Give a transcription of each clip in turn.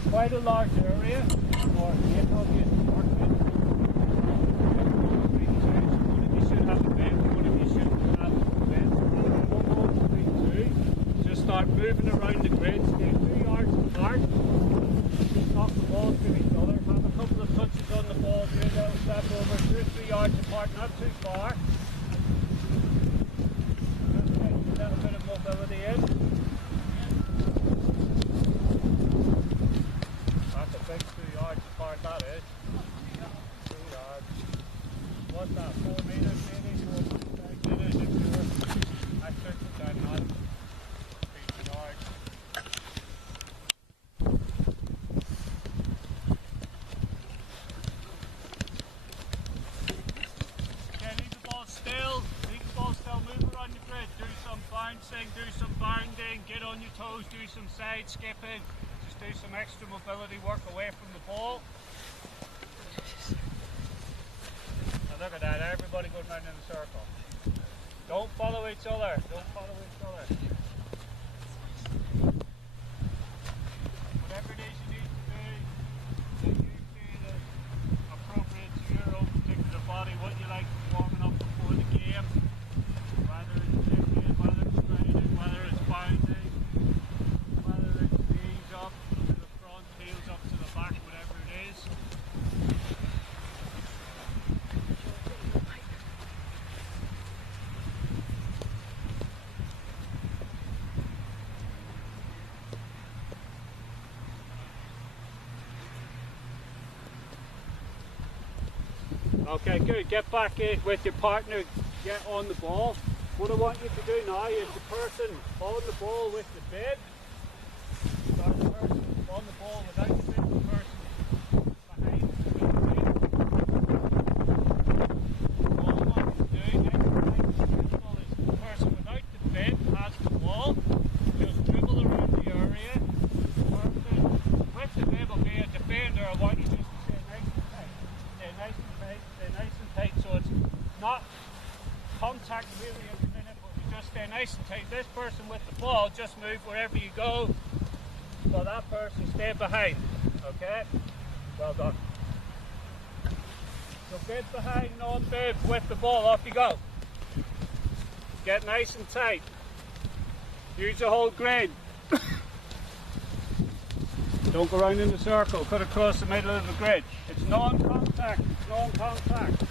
got quite a large area for 8 of you to work with. One of you should have a bed, one of you shouldn't have a bed. One ball between two. Just start moving around the grid, stay 2 yards apart. Just knock the balls to each other. Have a couple of touches on the ball, do a little step over, 2 or 3 yards apart, not too far. A little bit of mobility in. That's a big 2 yards apart, that is. 2 yards. What's that, 4 metres maybe? 4.5 metres if you were. I took it down that. 3 yards. Okay, leave the ball still. Leave the ball still. Move around the grid. Do some bouncing, do some bounding, get on your toes, do some side skipping. Just do some extra mobility work away from the ball. Now look at that, everybody going round in a circle. Don't follow each other, don't follow each other. Whatever it is you need to do, that you feel is appropriate to your own particular body, what you like warming up before the game, whether it's skipping, whether it's training, whether it's bounding, whether it's knees up to the front, heels up to the back, whatever it is. Okay, good. Get back in with your partner, get on the ball. What I want you to do now is the person on the ball with the bib, start the person on the ball without the bib, the person behind the bib. All I want you to do next is the person without the bib has the ball, just dribble around the area. The person with the bib will be a defender. I want you just to stay nice and tight. Stay nice and tight, stay nice and tight, so it's not contact really at the minute, but you just stay nice and tight. This person with the ball, just move wherever you go, so that person stay behind, okay? Well done. So bib behind, non-bib, with the ball, off you go. Get nice and tight. Use the whole grid. Don't go around in the circle, cut across the middle of the grid. It's non-contact, it's non-contact.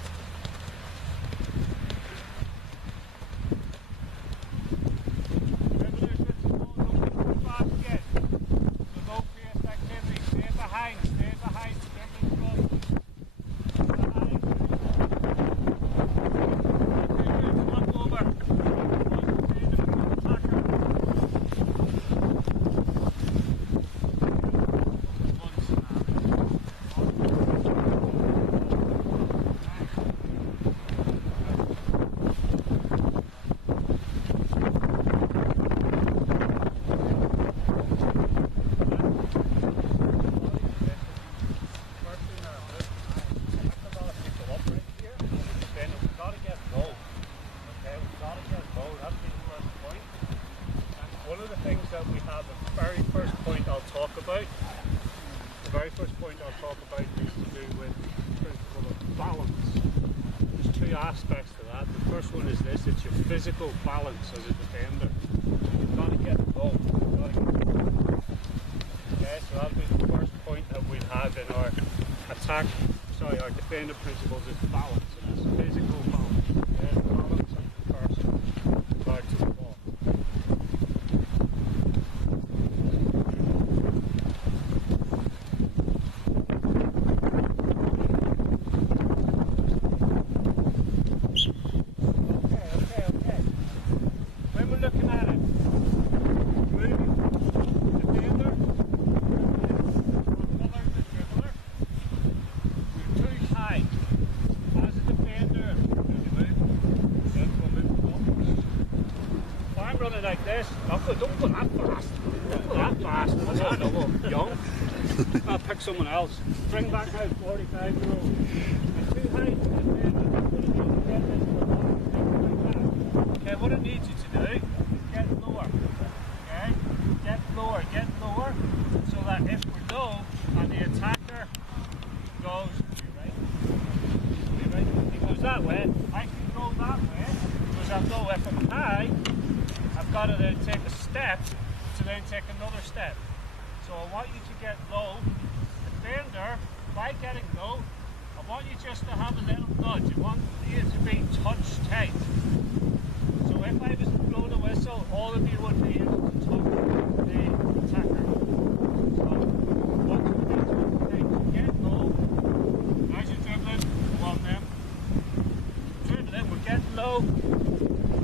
Aspects to that. The first one is this, it's your physical balance as a defender. You've got to get the ball. Okay, so that'll be the first point that we'll have in our our defender principles is balance. And it's physical balance. Okay, the balance of the person prior to the ball. Like this. Don't go that fast. Don't go that fast. What's that? I'm young. I'll pick someone else. Bring back out 45-year-old. It's too high. Okay, what it needs you to do is get lower. Okay? Get lower, so that if we're low, another step. So I want you to get low. Defender, by getting low, I want you just to have a little nudge. I want you to be touch tight. So if I was to blow the whistle, all of you would be able to touch the attacker. So once you be touch tight, get low. As you're dribbling, come on then. Dribbling, we're getting low.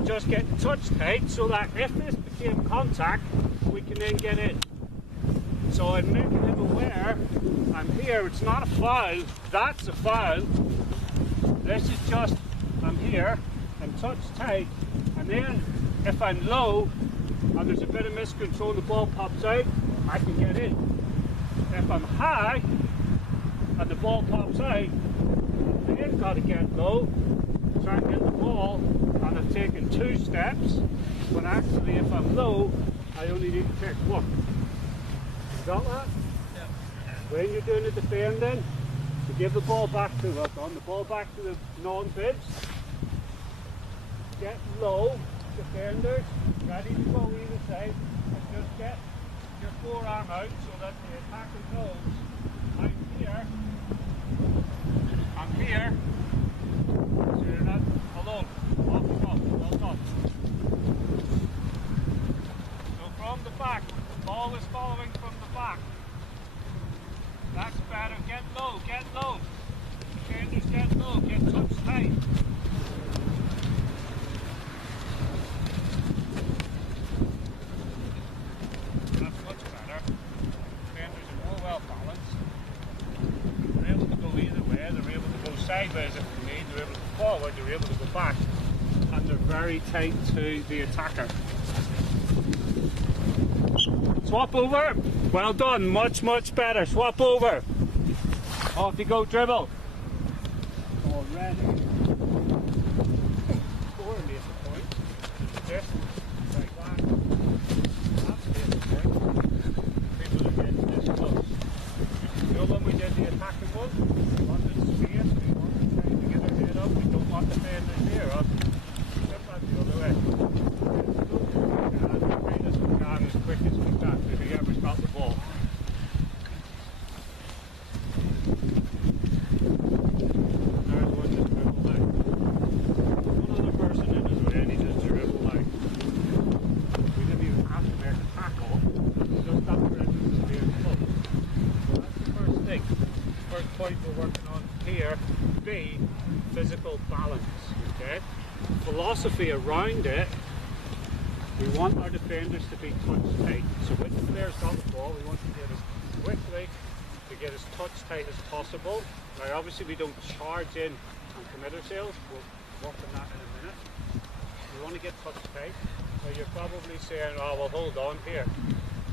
Just get touch tight so that if this became contact, we can then get in. So I'm making him aware, I'm here, it's not a foul, that's a foul. This is just, I'm here, I'm touch tight, and then if I'm low, and there's a bit of miscontrol, the ball pops out, I can get in. If I'm high, and the ball pops out, I've then got to get low, try and get the ball, and I've taken 2 steps, when actually if I'm low, I only need to take 1. Got that? Yeah. When you're doing the defending, you give the ball back to us, on the ball back to the non-bibs. Get low, defenders, ready to go either side, and just get your forearm out so that the attacker knows I'm here, so you're not alone. Off the top, well done. So from the back, the ball is following from the back. That's better. Get low, get low. Defenders, get low, get touch tight. That's much better. Defenders are more well balanced. They're able to go either way. They're able to go sideways if they need. They're able to go forward. They're able to go back. And they're very tight to the attacker. Swap over. Well done. Much, much better. Swap over. Off you go, dribble. Already. Scoring is the point. This, like that. That's the point. People are getting this close. You know when we did the attacking one? We wanted space. We wanted trying to get our head up. We don't want the defenders near us. Flip that the other way. As quick as we can if he ever got the ball. There's one just dribble leg. One other person in as well, he just dribble leg. We didn't even have to make a tackle, just that presence is being close. So that's the first thing. First point we're working on here, B, physical balance. Okay? Philosophy around it. We want our defenders to be touch tight. So when the player's got the ball, we want to get as quickly to get as touch tight as possible. Now obviously we don't charge in and commit ourselves. We'll work on that in a minute. We want to get touch tight. So you're probably saying, oh well hold on here.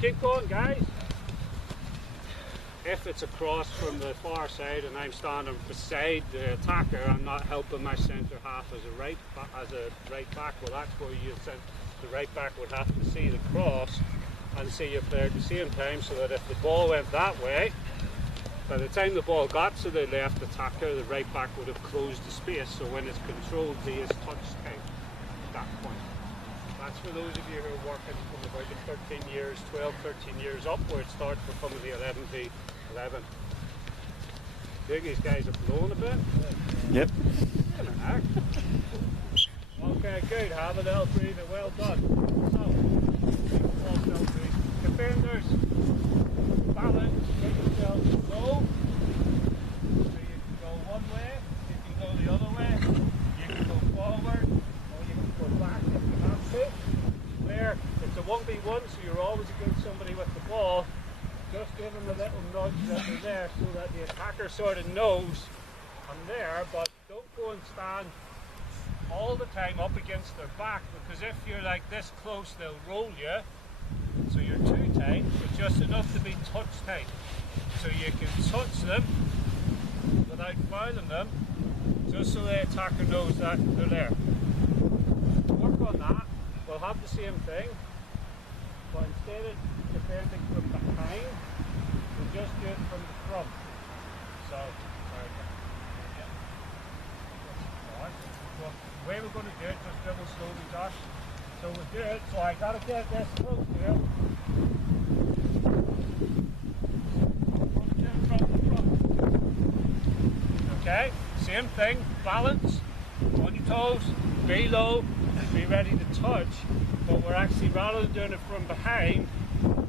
Keep going guys. If it's across from the far side and I'm standing beside the attacker, I'm not helping my centre half as a right back. Well that's where you send. The right back would have to see the cross and see your player at the same time, so that if the ball went that way, by the time the ball got to the left attacker, the right back would have closed the space, so when it's controlled he is touch tight at that point. That's for those of you who are working from about the 13 years, 12, 13 years upwards, start from the 11 to 11. I think these guys are blowing a bit. Yep. Okay, good. Have a little breather. Well done. So, defenders, balance, get yourself low. So you can go one way, you can go the other way, you can go forward, or you can go back if you have to. There, it's a 1v1, so you're always against somebody with the ball. Just give them a little nudge that they're there so that the attacker sort of knows I'm there, but don't go and stand all the time up against their back, because if you're like this close they'll roll you, so you're too tight, but just enough to be touch tight, so you can touch them without fouling them, just so the attacker knows that they're there. Work on that. We'll have the same thing, but instead of defending from behind, we'll just do it from the front. So the way we're going to do it, just dribble slowly, Josh. So we'll do it, so I got to get this close to him. Okay, same thing, balance, on your toes, be low, be ready to touch, but we're actually, rather than doing it from behind,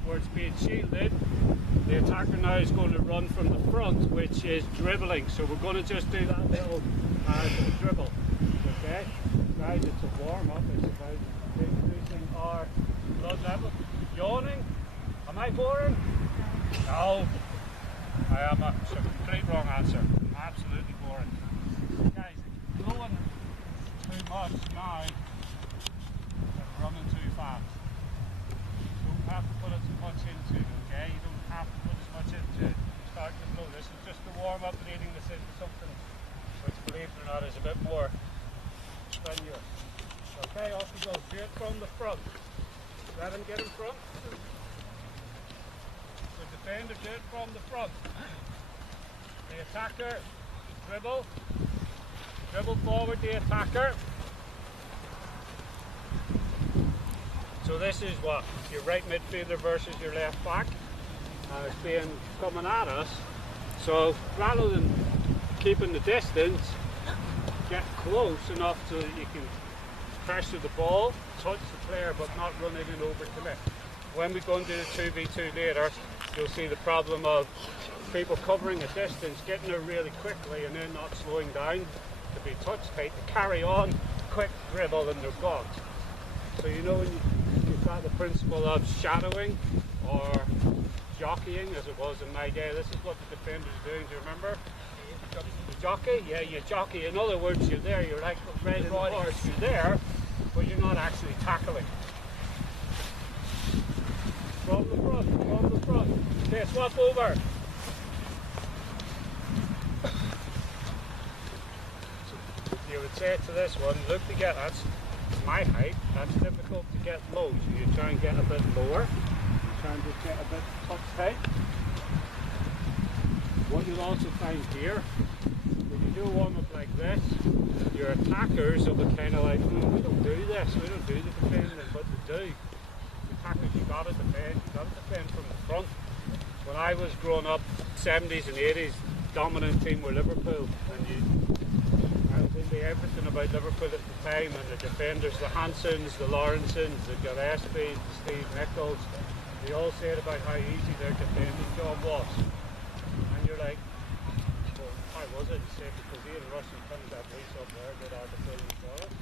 where it's being shielded, the attacker now is going to run from the front, which is dribbling. So we're going to just do that little dribble. Okay, guys, it's a warm up. It's about increasing our blood level. Yawning? Am I boring? No, I am. It's a complete wrong answer. I'm absolutely boring. Guys, if you're going too much now, you're running too fast. You don't have to put as much into it, okay? You don't have to put as much into it. Start to flow. This is just the warm up, leading this into something which, believe it or not, is a bit more strenuous. Okay, off you go. Do it from the front. Let him get in front. The defender, do it from the front. The attacker, dribble. Dribble forward the attacker. So this is what? Your right midfielder versus your left back. It's being coming at us. So rather than keeping the distance, get close enough so that you can pressure the ball, touch the player, but not run it in over commit. When we go and do the 2v2 later, you'll see the problem of people covering a distance, getting there really quickly and then not slowing down to be touch tight, to carry on, quick dribble, and they're gone. So you know when you've got the principle of shadowing or jockeying, as it was in my day, this is what the defender's doing, do you remember? The jockey? Yeah, you jockey. In other words, you're there, you're like riding the horse, you're there, but you're not actually tackling. From the front, from the front. Okay, swap over. You would say to this one, look to get, that's my height, that's difficult to get low, so you try and get a bit lower, you try and just get a bit touch tight. What you'll also find here, when you do a warm up like this, your attackers will be kind of like, we don't do this, we don't do the defending, but they do. The attackers, you got to defend from the front. When I was growing up, 70s and 80s, dominant team were Liverpool, and I was into everything about Liverpool at the time, and the defenders, the Hansons, the Lawrensons, the Gillespie, the Steve Nichols, they all said about how easy their defending job was. And you're like, well, how was it? You say, because Ian Rush and Tony Davies up there did our defending for us.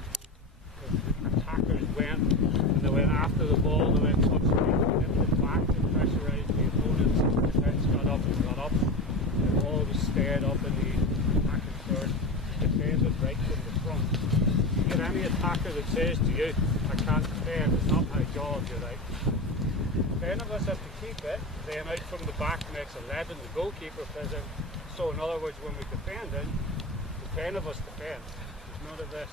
The attackers went, and they went after the ball, they went touch the hit the back, they pressurised the opponents, the defence got up and got up, and all was stayed up in the attacking third, defended right from the front. You get any attacker that says to you, I can't defend, it's not my job, you're like, 10 of us have to keep it, then out from the back makes 11, the goalkeeper plays in. So in other words, when we defend it, the 10 of us defend. There's none of this,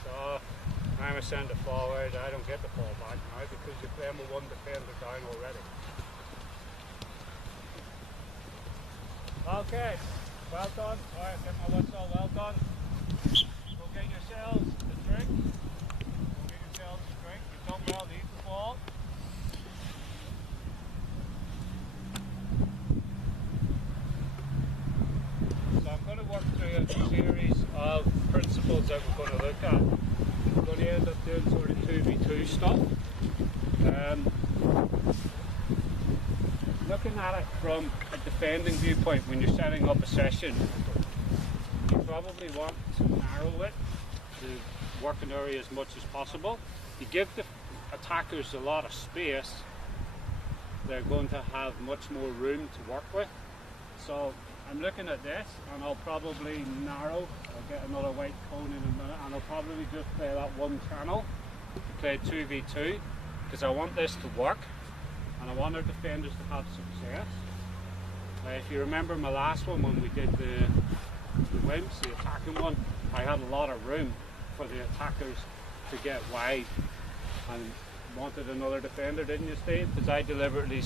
I'm a centre forward, I don't get the ball back now because you're playing with one defender down already. Okay, well done. Alright, get my whistle, well done. Go get yourselves a drink. Go get yourselves a drink. You've done well to eat the ball. So I'm going to work through a series of principles that we're going to look at. We're going to end up doing sort of 2v2 stuff. Looking at it from a defending viewpoint, when you're setting up a session, you probably want to narrow it to working area as much as possible. You give the attackers a lot of space, they're going to have much more room to work with. So I'm looking at this and I'll probably narrow, I'll get another white cone in a minute, and I'll probably just play that one channel, play 2v2, because I want this to work and I want our defenders to have success. If you remember my last one when we did the wimps, the attacking one, I had a lot of room for the attackers to get wide and wanted another defender, didn't you, Steve? Because I deliberately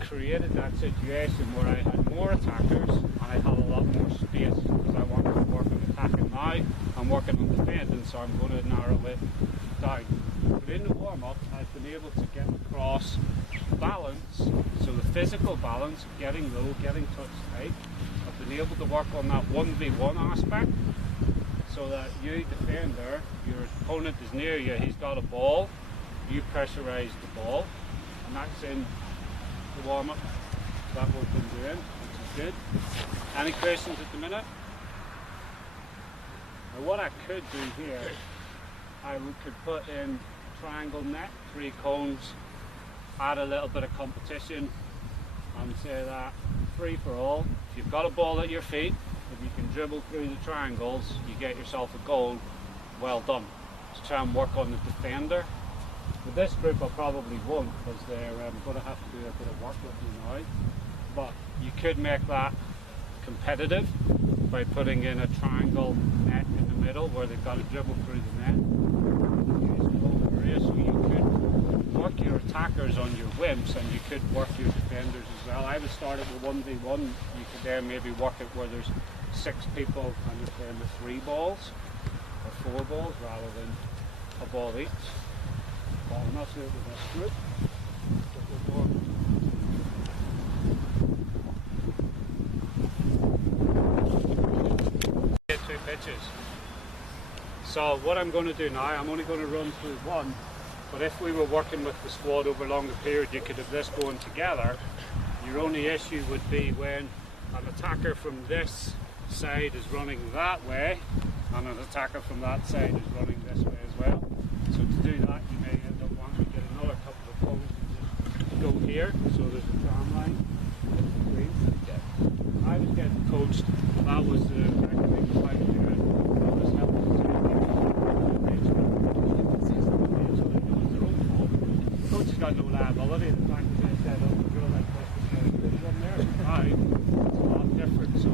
created that situation where I had more attackers and I had a lot more space because I wanted to work on attacking. Now I'm working on defending, so I'm going to narrow it down. But in the warm-up, I've been able to get across balance, so the physical balance, getting low, getting touch tight. I've been able to work on that 1v1 aspect so that you, defender, your opponent is near you, he's got a ball, you pressurise the ball, and that's in the warm-up. That's what we've been doing, which is good. Any questions at the minute? Now what I could do here, I could put in triangle net, 3 cones, add a little bit of competition, and say that free for all. If you've got a ball at your feet, if you can dribble through the triangles, you get yourself a goal. Well done. Let's try and work on the defender. With this group I probably won't, because they're going to have to do a bit of work with me now. But you could make that competitive by putting in a triangle net in the middle where they've got to dribble through the net. So you could work your attackers on your wimps, and you could work your defenders as well. I would start it with 1v1. You could then maybe work it where there's 6 people and you're playing with 3 balls or 4 balls rather than a ball each. But I'm not sure with this group. Get 2 pitches. So what I'm going to do now, I'm only going to run through one, but if we were working with the squad over a longer period, you could have this going together. Your only issue would be when an attacker from this side is running that way, and an attacker from that side is running this way as well. So to do that, you may end up wanting to get another couple of cones and just go here, so there's a tram line between. I was getting coached, that was the technique of how to do it. That was helpful. Coach has got no liability. The fact that they set up a drill like this is good one there. Aye, it's a lot different. So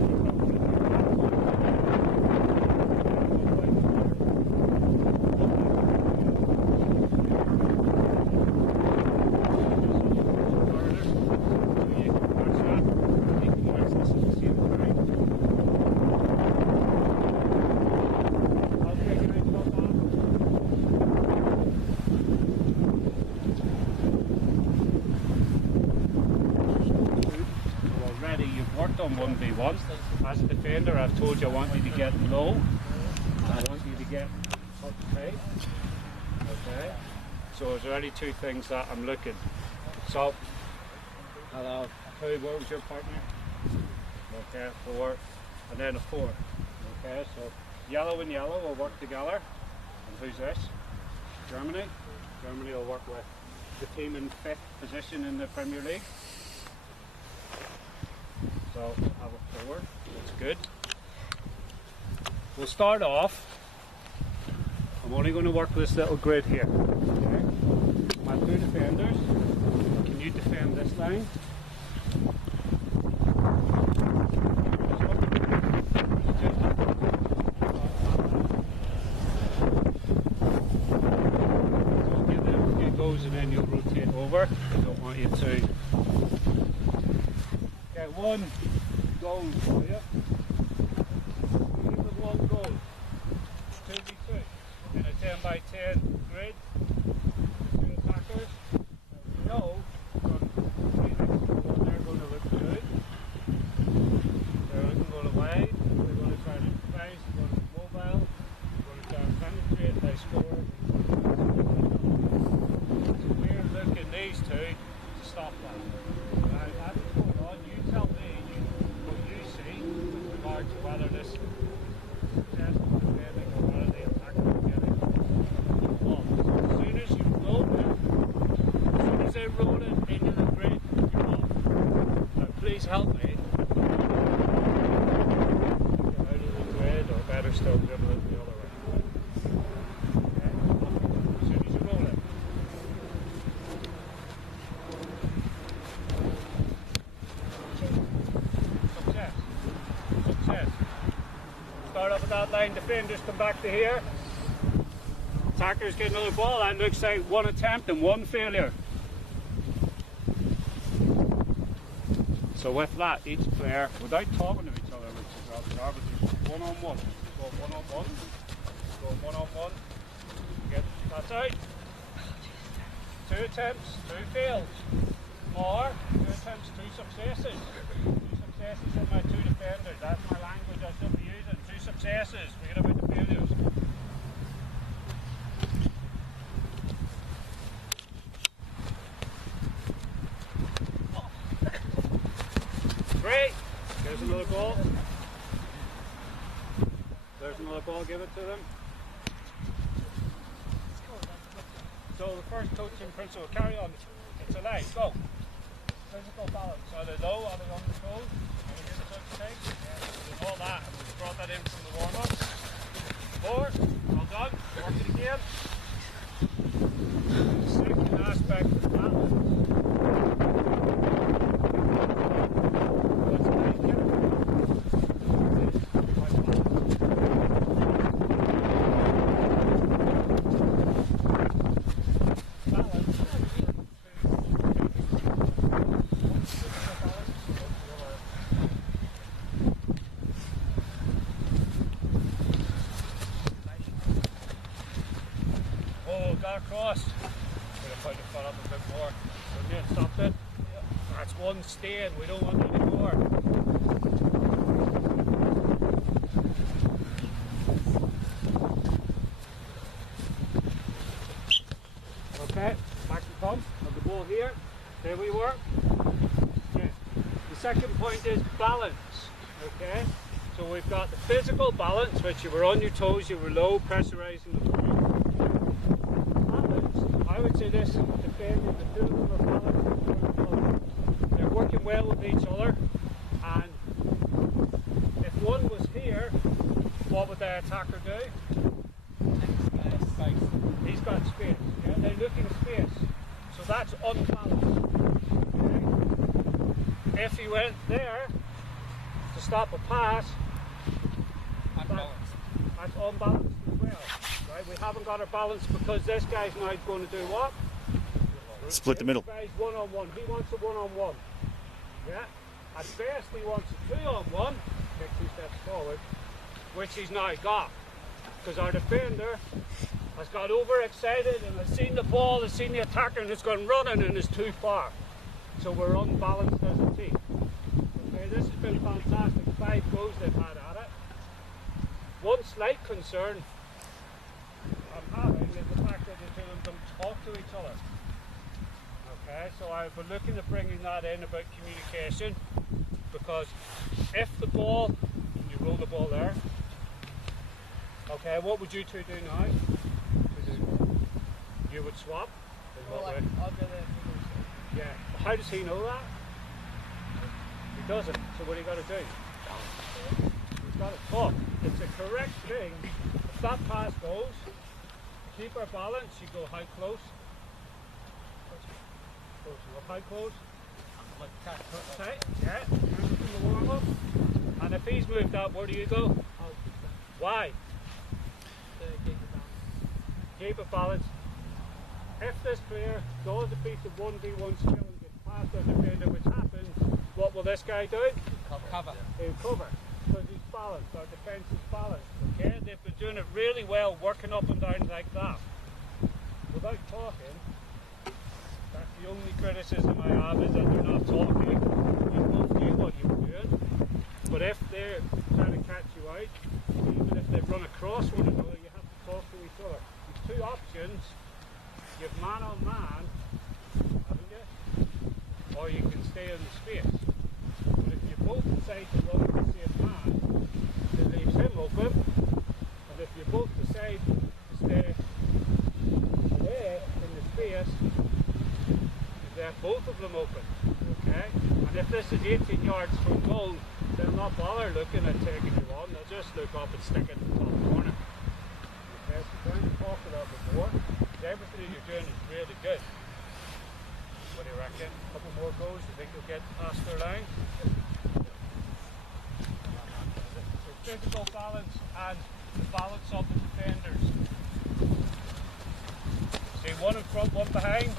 on 1v1. As a defender, I've told you I want you to get low, and I want you to get up tight. Okay? So there's already 2 things that I'm looking. So, hello. What was your partner? Okay, 4, and then a 4. Okay, so yellow and yellow will work together. And who's this? Germany. Germany will work with the team in 5th position in the Premier League. So we'll have a 4, that's good. We'll start off, I'm only going to work this little grid here. Okay? My 2 defenders, can you defend this line? So give them a few goes and then you'll rotate over. I don't want you to. Okay, 1 goal for you. Keep it 1 goal. 2v2. In a 10 by 10 grid. 2 attackers. We know they're going to look good. They're looking going away. They're going to try to improvise. They're going to be mobile. They're going to try and penetrate. They score. So we're looking these 2 to stop that. Whether this is successful defending or whether the attacker is getting the ball. So as soon as you roll it, as soon as they roll it into the grid, you're off. Now please help me. Get out of the grid, or better still, dribble it the other way. Okay? As soon as you roll it. Start up with that line, defenders come back to here. Attackers get another ball, that looks like 1 attempt and 1 failure. So with that, each player, without talking to each other, which is obviously one-on-one. Go one-on-one, go one-on-one, get that's out. 2 attempts, 2 fails. Or 2 attempts, two successes. Two successes in my two defenders. That's my language I should be using. Two successes. Forget about the failures. Great. There's another ball. There's another ball. Give it to them. So the first coaching principle, carry on. It's a line. Go. Physical balance. Are they low? Are they on the toes? Are they getting touch take? Yeah. So all that. And we brought that in from the warm-up. 4. Well done. Work it again. The second aspect is balance. Let's make it. Across. We're going to put the foot up a bit more. So stopped it. That's one stain. We don't want any more. Okay, back to pump of the ball here. There we were. Okay. The second point is balance. Okay, so we've got the physical balance, which you were on your toes, you were low, pressurizing the ball. I would say this, defending the two of them are balanced. They're working well with each other, and if one was here, what would the attacker do? Space. He's got space. Yeah? They're looking space. So that's unbalanced. Okay? If he went there to stop a pass, that's unbalanced as well. Right? We haven't got our balance because this guy's now going to do what? Split the middle. This guy's one-on-one. He wants a one-on-one. Yeah? At best he wants a two-on-one. Take 2 steps forward. Which he's now got. Because our defender has got overexcited and has seen the ball, has seen the attacker and it's gone running and is too far. So we're unbalanced as a team. Okay, this has been fantastic. 5 goes they've had at it. One slight concern I'm having is the fact that the two of them don't talk to each other. Okay, so I've been looking at bringing that in about communication, because if the ball, you roll the ball there, okay, what would you two do now? You would swap? Well, I'll go there. Yeah, how does he know that? He doesn't, so what do you got to do? He's got to talk. It's a correct thing. If that pass goes, keep our balance, you go how close? How close? Tight, yeah. From the warm up. And if he's moved up, where do you go? Why? Keep it balanced. If this player does a piece of 1v1 skill and gets past our defender, which happens, what will this guy do? Cover. He'll cover. Because he's balanced. Our defence is balanced. Okay? They've been doing it really well, working up and down like that. Without talking. That's the only criticism I have, is that they're not talking. You both do what you're doing. But if they're trying to catch you out, even if they run across one another, you have to talk to each other. There's 2 options. You have man on man, haven't you? Or you can stay in the space. But if you both decide to run at the same man, it leaves him open. And if you both decide to stay there in the space, they're both of them open, okay? And if this is 18 yards from goal, they'll not bother looking at taking you on, they'll just look up and stick it in the top corner. Okay, so trying to talk a little bit more, because everything you're doing is really good. What do you reckon? A couple more goals, you think you'll get past their line? So physical balance and the balance of the defenders. See, one in front, one behind.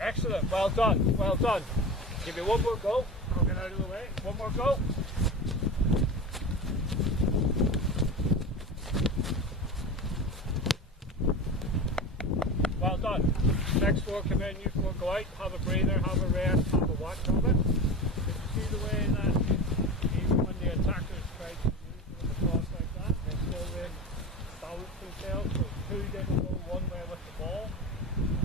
Excellent, well done, well done. Give me one more go. I'll get out of the way. One more go. Well done. Next one. four come in, you four go out, have a breather, have a rest, have a watch of it. Did you see the way that even when the attackers try to move across like that, they still then balance themselves, so two didn't go one way with the ball.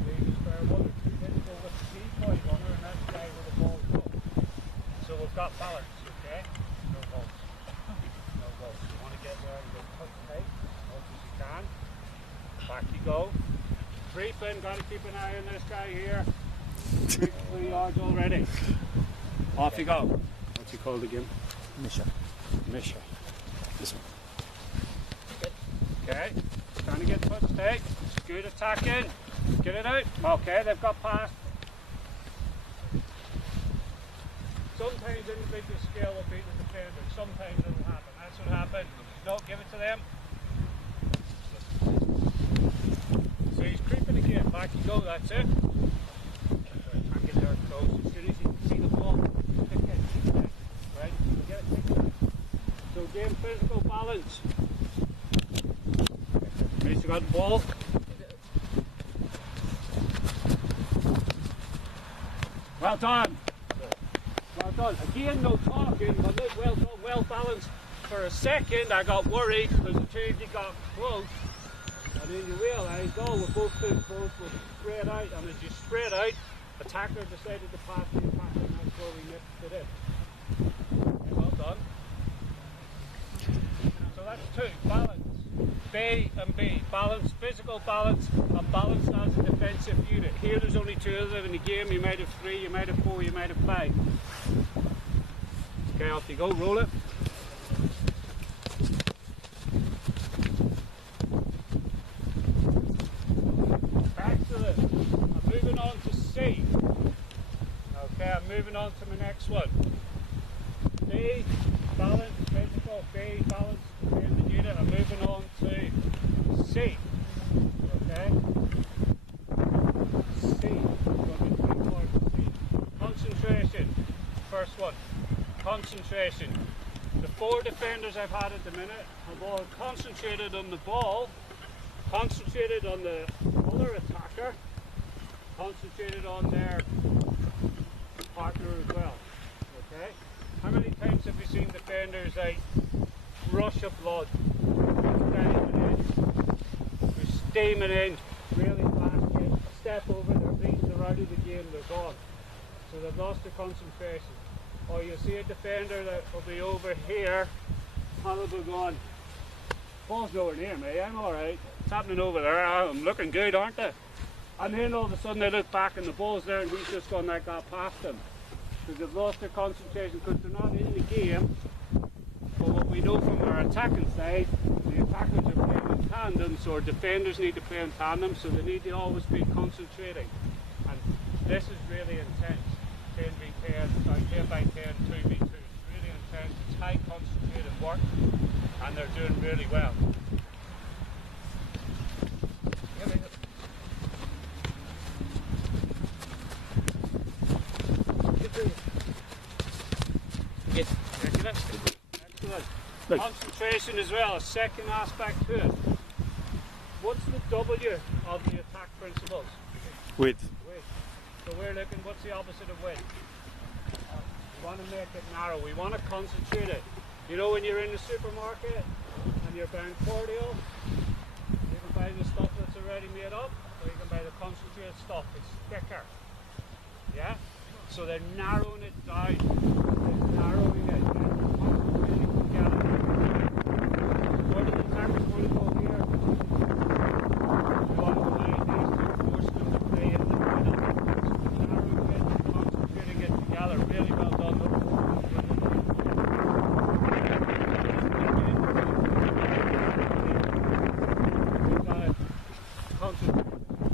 They just one or two didn't go with the decoy runner, and that's the guy where the ball goes. So we've got balance, okay? No balls. No balls. You want to get there and go touch tight as much as you can. Back you go. Briefing, got to keep an eye on this guy here. 3 yards already. Off you go. What's he called again? Misha. Misha. This one. Okay. Trying to get touch tight. Good attacking. Get it out. Okay, they've got past. Sometimes individual skill will beat the defender. Sometimes it'll happen. That's what happened. No, give it to them. So he's creeping again. Back you go, that's it. Try and get there close. As soon as you can see the ball, kick it. Right? Get it, kick it. So game physical balance. Nice, you got the ball. Well done. Well done. Again, no talking, but look, well done, well balanced. For a second, I got worried because the two of you got close. And then you realise, oh, we're both too close, we'll spread out. And as you spread out, attacker decided to pass the attacker, and that's where we mixed it in. Okay, well done. So that's two. Balance. B and B. Balance, physical balance, and balance as a defensive unit. Here there's only two of them in the game. You might have 3, you might have 4, you might have 5. Okay, off you go, roll it. Excellent. I'm moving on to C. Okay, I'm moving on to my next one. B, balance, physical, B, balance, defensive unit. I'm moving on to C. Okay? C. Concentration. First one. Concentration. The 4 defenders I've had at the minute have all concentrated on the ball, concentrated on the other attacker, concentrated on their partner as well. Okay? How many times have you seen defenders like rush of blood? They're steaming in really fast, get a step over their feet, they're out of the game, they're gone. So they've lost their concentration. Or you'll see a defender that will be over here, probably going, ball's nowhere near me, I'm alright. It's happening over there, I'm looking good, aren't I? And then all of a sudden they look back and the ball's there and he's just gone like that past them. Because they've lost their concentration because they're not in the game. But what we know from our attacking side, the attackers are playing in tandem, so our defenders need to play in tandem, so they need to always be concentrating. And this is really intense. 10v10, sorry, 10x10, 2v2. It's really intense, it's high concentrated work, and they're doing really well. Yes. Excellent. Excellent. Look. Concentration as well, a second aspect to it. What's the W of the attack principles? Width. Width. So we're looking, what's the opposite of width? We want to make it narrow, we want to concentrate it. You know when you're in the supermarket and you're buying cordial, you can buy the stuff that's already made up, or you can buy the concentrated stuff, it's thicker. Yeah? So they're narrowing it down. They're narrowing it. They're concentrating together. Where do the attackers want to go here? We want to line these to force them to play in the middle. So they're narrowing it, concentrating it together. Really well done. We've got to concentrate.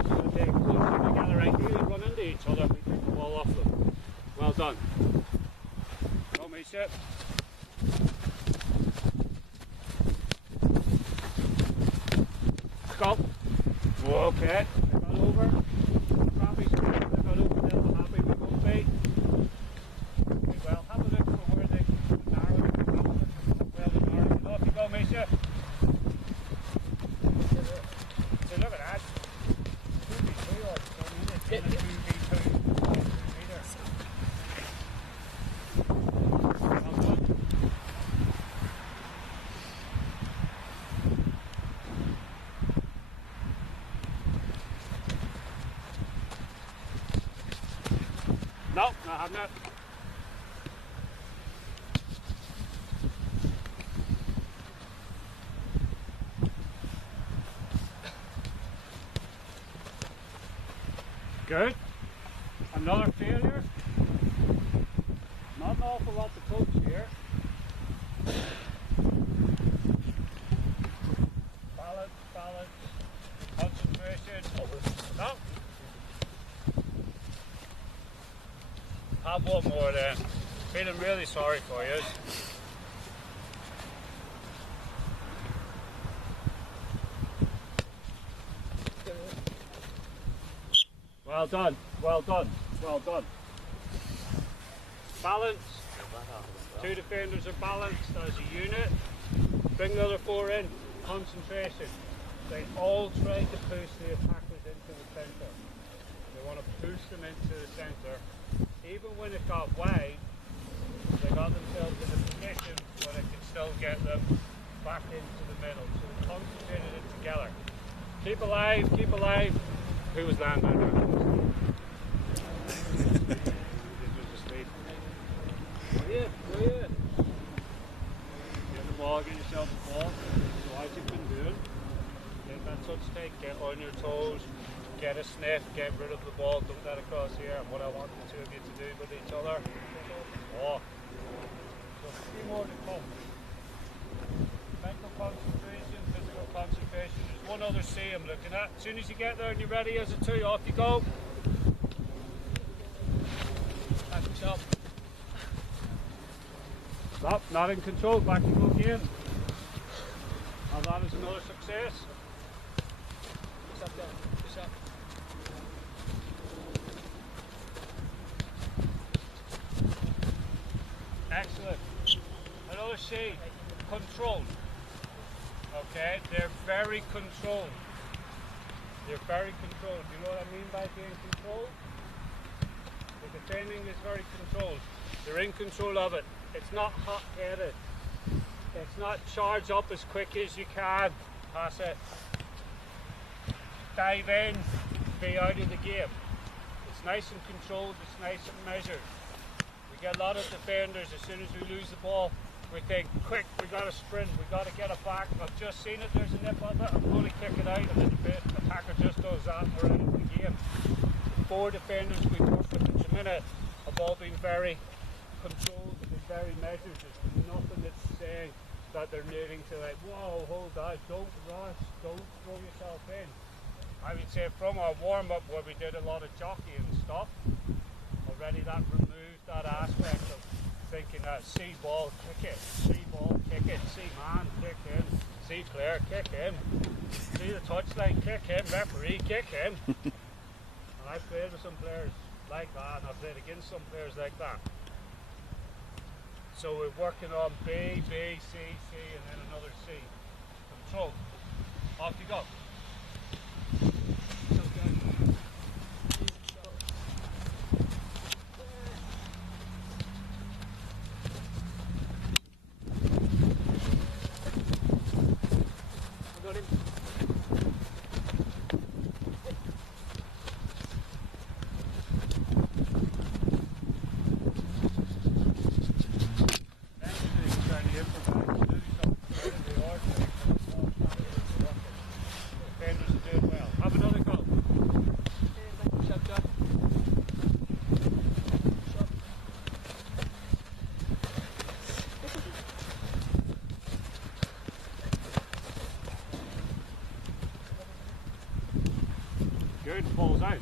So they're closer together, right? Really run into each other. We take the ball off them. Well done. Go, Misha. Go. Okay. They got over. Happy. They got over. They'll be happy. We won't be. Okay, well, have a look for where they narrow it. Well, they narrow it. Off you go, Misha. So look at that. No, not having it. Good. Another failure. Not an awful lot to coach here. Balance, balance, concentration. No. Have one more then. Feeling really sorry for you. Well done, well done, well done. Balance. Two defenders are balanced as a unit. Bring the other four in. Concentration. They all try to push the attackers into the centre. They want to push them into the centre. Even when it got wide, they got themselves in a position where they can still get them back into the middle. So they concentrated it together. Keep alive, keep alive. Who was that man? This was asleep. Were you? Get the ball, get yourself the ball. So as you've been doing, get that touch take, get on your toes, get a sniff, get rid of the ball, dump that across here. And what I want the two of you to do with each other. Oh. So 3 more to come. Mental concentration, physical concentration. There's one other C I'm looking at. As soon as you get there and you're ready as a 2, off you go. Back and chop. Stop, not in control, back you go again. Now that is another success. Push up down. Push up. Excellent. Another C, controlled. Okay, they're very controlled. They're very controlled. You know what I mean by being controlled? The defending is very controlled. They're in control of it. It's not hot-headed. It's not charge up as quick as you can. Pass it. Dive in. Be out of the game. It's nice and controlled. It's nice and measured. We get a lot of defenders, as soon as we lose the ball, we think, quick, we got to sprint, we got to get it back. I've just seen it, there's a nip of it, I'm going to kick it out, and the attacker just does that, and we're out of the game. 4 defenders we work with at the minute have all been very controlled and very measured. There's nothing that's saying that they're needing to, like, whoa, hold on, don't rush, don't throw yourself in. I would say from our warm-up where we did a lot of jockeying and stuff, already that removed that aspect of thinking that see ball, kick it, see ball, kick it, see man, kick him, see player, kick him, see the touchline, kick him, referee, kick him. And I've played with some players like that, and I've played against some players like that. So we're working on B, B, C, C, and then another C. Control. Off you go. Good, falls out.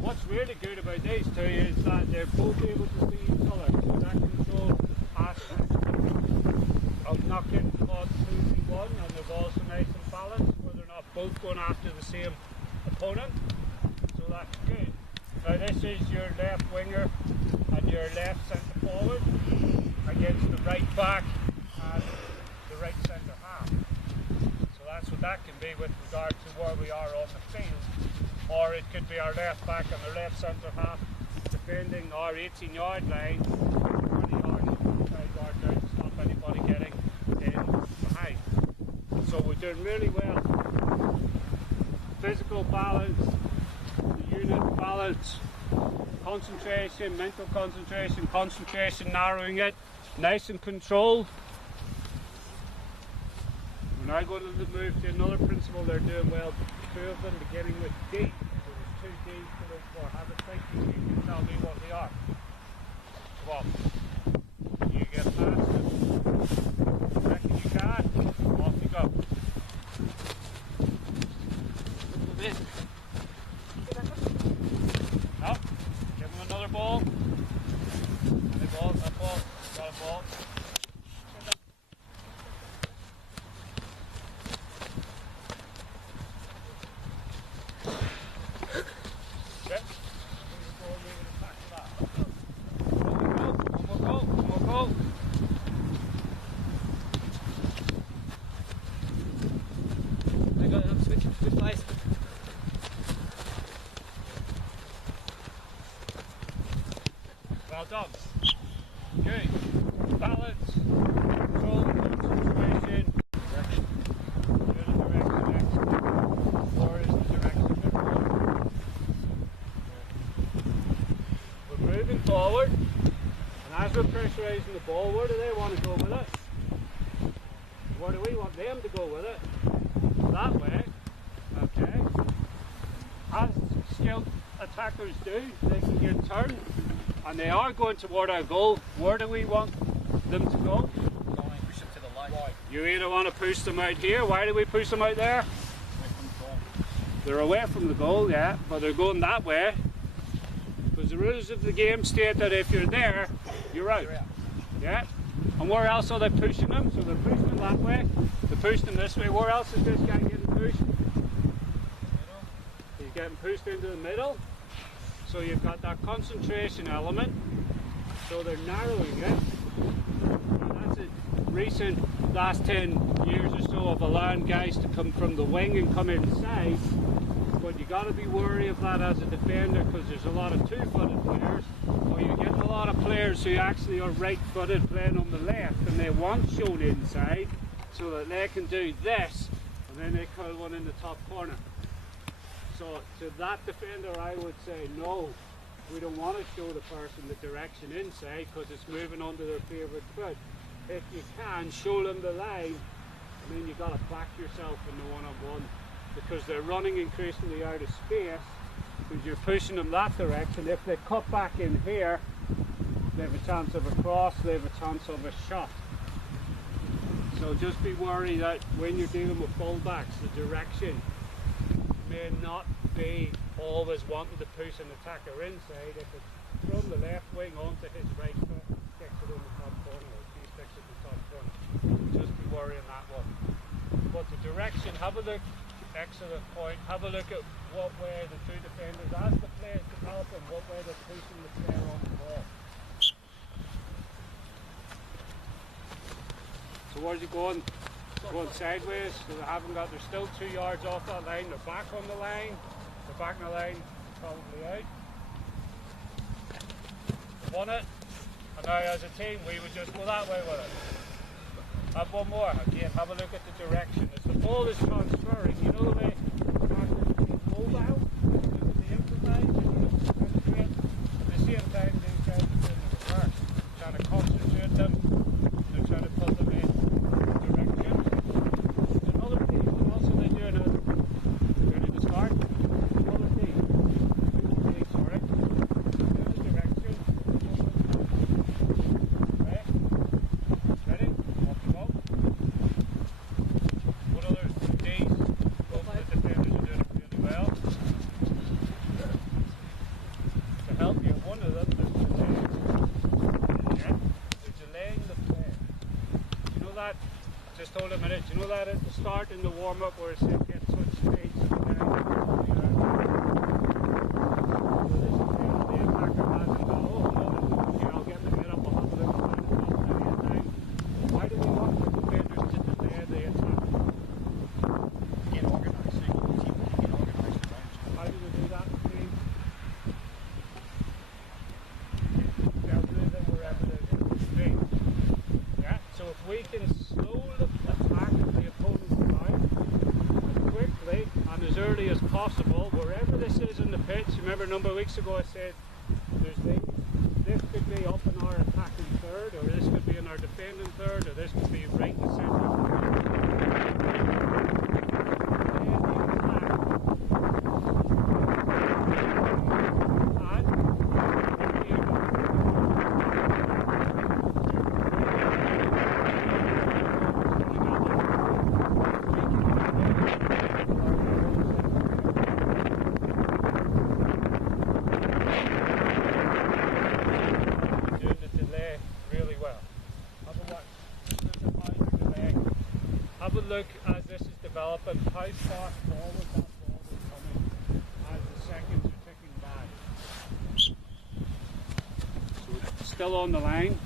What's really good about these two is that they're both able to see each other. So that control aspect of not getting caught 2v1, and they're also nice and balanced where they're not both going after the same opponent. So that's good. Now this is your left winger and your left centre forward against the right back and the right centre half. So that's what that can be with regard to where we are on the field. Or it could be our left back and our left centre half defending our 18-yard line, 20 yards, 5-yard line to stop anybody getting in behind. So we're doing really well. Physical balance, unit balance, concentration, mental concentration, narrowing it, nice and controlled. We're now going to move to another principle they're doing well, two of them beginning with D. So there's two D's to look for. Have a think, you can tell me what they are. Come on. You get past it. Reckon you can? Off you go. No. Give him another ball. Any ball? That ball? Got a ball. Sit. One more goal. I'm switching place. Well done. Okay. Balance. Control. Concentration. Direction. You're the direction next. Or is the direction before? We're moving forward. And as we're pressurizing the ball, where do they want to go with it? Where do we want them to go with it? That way. Okay. As skilled attackers do, they can get turned. And they are going toward our goal. Where do we want them to go? Push them to the line. You either want to push them out here. Why do we push them out there? They're away from the goal, yeah, but they're going that way. Because the rules of the game state that if you're there, you're out. Yeah? And where else are they pushing them? So they're pushing them that way. They're pushing them this way. Where else is this guy getting pushed? He's getting pushed into the middle. So you've got that concentration element. So they're narrowing it. And that's a recent last 10 years or so of allowing guys to come from the wing and come inside. But you got to be wary of that as a defender, because there's a lot of two-footed players, or you're getting a lot of players who actually are right-footed playing on the left, and they want shown inside so that they can do this, and then they curl one in the top corner. So to that defender, I would say no. We don't want to show the person the direction inside because it's moving onto their favourite foot. If you can, show them the line, and then you've got to back yourself in the one-on-one, because they're running increasingly out of space because you're pushing them that direction. If they cut back in here, they have a chance of a cross, they have a chance of a shot. So just be worried that when you're dealing with fullbacks, the direction may not be always wanting to push an attacker inside. If it's from the left wing onto his right foot, kicks it in the top corner, or he sticks it in the top corner. Just be worrying that one. But the direction, have a look, excellent point, have a look at what way the two defenders, as the players develop and what way they're pushing the player on the ball. So where's he going? Going sideways, so they haven't got, they're still 2 yards off that line, they're back on the line, they're back on the line, probably out. They won it, and now as a team we would just go that way with it. Have one more, again, have a look at the direction. As the ball is transferring, you know the way attackers being mobile, look at the improvise, at the same time these guys are doing the reverse, trying to concentrate them, they're trying to put them in direction. Another team, what else are they doing? Ready to start? Another team. Sorry. There's the direction. Okay. Ready? Off you go. What other D's? Both the defenders are doing it really well. To help you, one of them, there's delaying. Yeah. They're delaying the play. You know that? Just hold a minute. You know that at the start in the warm-up where it said get switch speed, so the attacker hasn't gone, oh, okay, I'll get the head up, I'll have a look at that plenty of time. Why do we want the defenders to delay the attack? Get organised. So you keep get organised around you. How do we do that, Steve? They'll do them wherever they're in the street. Yeah, so if we can slow the attack the opponent down quickly and as early as possible, wherever this is in the pitch. Remember a number of weeks ago I said and how far forward that ball is coming as the seconds are ticking by. So it's still on the line.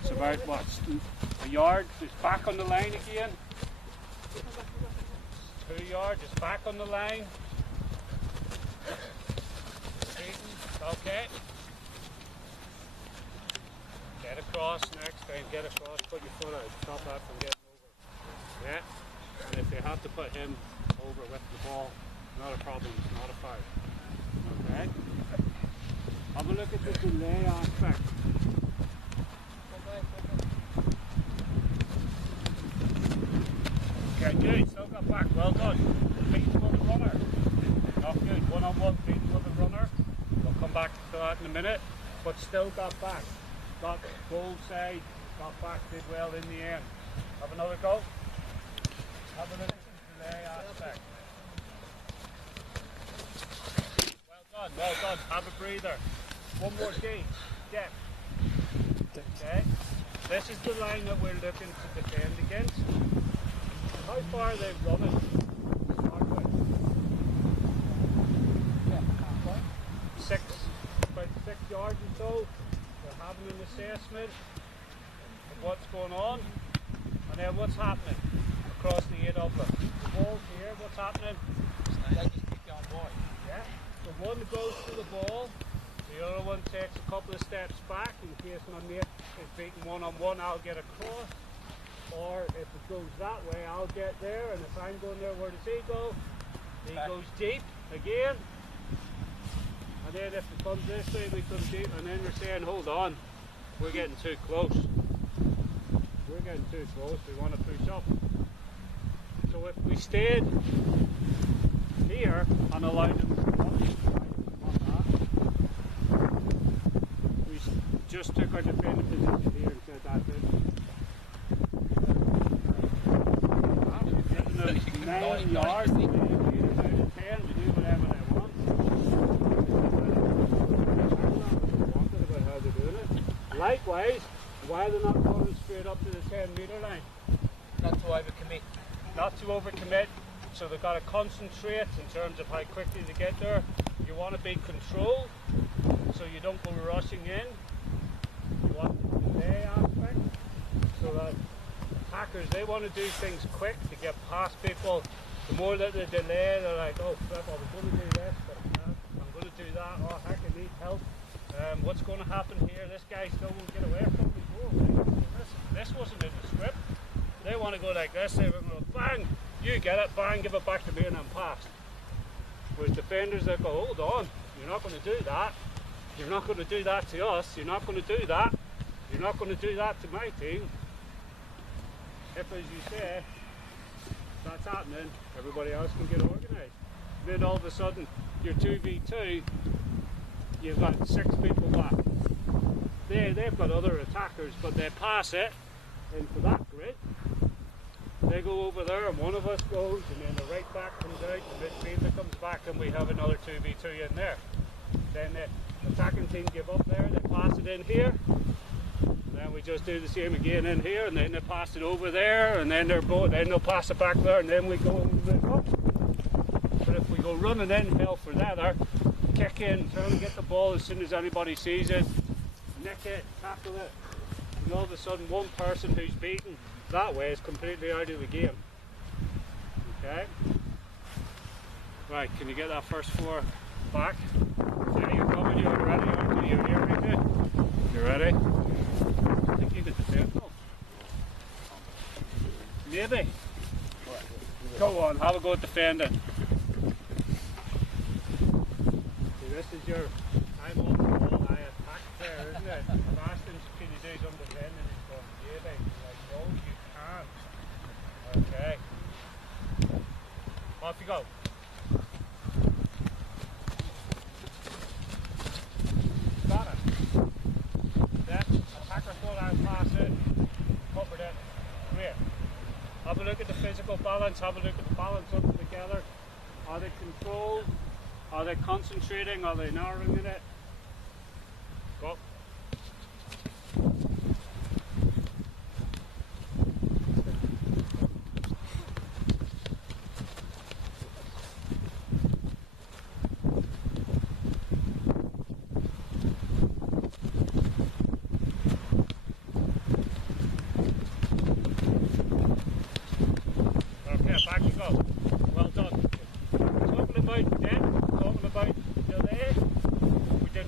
It's about what, a yard. It's back on the line again. 2 yards. It's back on the line. Okay. Get across next time. Get across. Put your foot out. Stop that from getting over. Yeah. And if they have to put him over with the ball, not a problem. It's not a foul. Okay. Have a look at the delay aspect. Okay, good. Still got back. Well done. Beating with the runner. Not good. One-on-one beating with the runner. We'll come back to that in a minute. But still got back. Got goal side. Got back. Did well in the end. Have another go. Have a look at the delay aspect. Well done. Well done. Have a breather. One more gauge. Depth. Okay. This is the line that we're looking to defend against. How far are they running to start with? About 6 yards or so. They're having an assessment of what's going on. And then what's happening across the 8 of them? The ball's here, what's happening? They just keep going wide. Yeah. So one goes to the ball, the other one takes a couple of steps back in case my mate is beating one-on-one, I'll get across. Or if it goes that way, I'll get there, and if I'm going there, where does he go? He goes deep again. And then if it comes this way, we come deep, and then we're saying, hold on, we're getting too close. We're getting too close, we want to push up. So if we stayed here and allowed them to come up, we just took our defending position here and said that's it. 9 yards, they can either out of 10 to do whatever they want. About how they're doing it. Likewise, why they're not going straight up to the 10-metre line? Not to overcommit. Not to overcommit, so they've got to concentrate in terms of how quickly they get there. You want to be controlled, so you don't go rushing in. You want the delay aspect, so that attackers, they want to do things quick to get past people. The more that they delay, they're like, oh flip, I was going to do this, but I can't. I'm going to do that. Oh heck, I need help. What's going to happen here? This guy still won't get away from me. Oh, this wasn't in the script. They want to go like this. They were going, bang, you get it, bang, give it back to me, and I'm past. Whereas defenders, they go, hold on, you're not going to do that. You're not going to do that to us. You're not going to do that. You're not going to do that to my team. If, as you say, that's happening, everybody else can get organised. Then all of a sudden, you're 2v2, you've got 6 people back. They've got other attackers, but they pass it into that grid. They go over there, and one of us goes, and then the right back comes out, the midfielder comes back, and we have another 2v2 in there. Then the attacking team give up there, they pass it in here. Then we just do the same again in here, and then they pass it over there, and then they'll pass it back there, and then we go up. But if we go running in hell for leather, kick in, try and get the ball as soon as anybody sees it, nick it, tackle it, and all of a sudden one person who's beaten that way is completely out of the game. Okay? Right, can you get that first 4 back? Yeah, you're coming, you're ready, aren't you? You're here, right? You ready? I think you could defend them. Maybe. Go on, have a go at defending. See, this is your, I'm on the ball, I attack there, isn't it? The last thing can you do is on defending is going, maybe. Like, no, you can't. Okay. Off you go. Got it. That attacker full out pass it, covered it. Great. Have a look at the physical balance, have a look at the balance of them together. Are they controlled? Are they concentrating? Are they narrowing in it? Go.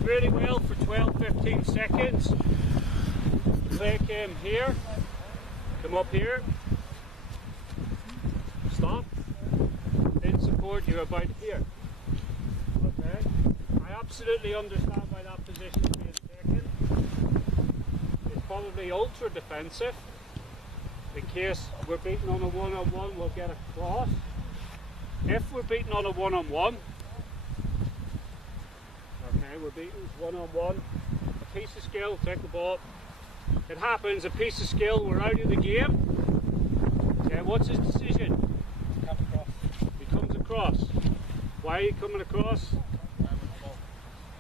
really well for 12-15 seconds. The play came here, come up here, stop, in support, you're about here. Okay? I absolutely understand why that position is being taken. It's probably ultra defensive. In case we're beaten on a one-on-one, we'll get across. If we're beaten on a one-on-one, okay, we're beaten one-on-one, a piece of skill, take the ball. It happens, a piece of skill, we're out of the game. Okay, what's his decision? Come across. He comes across. Why are you coming across?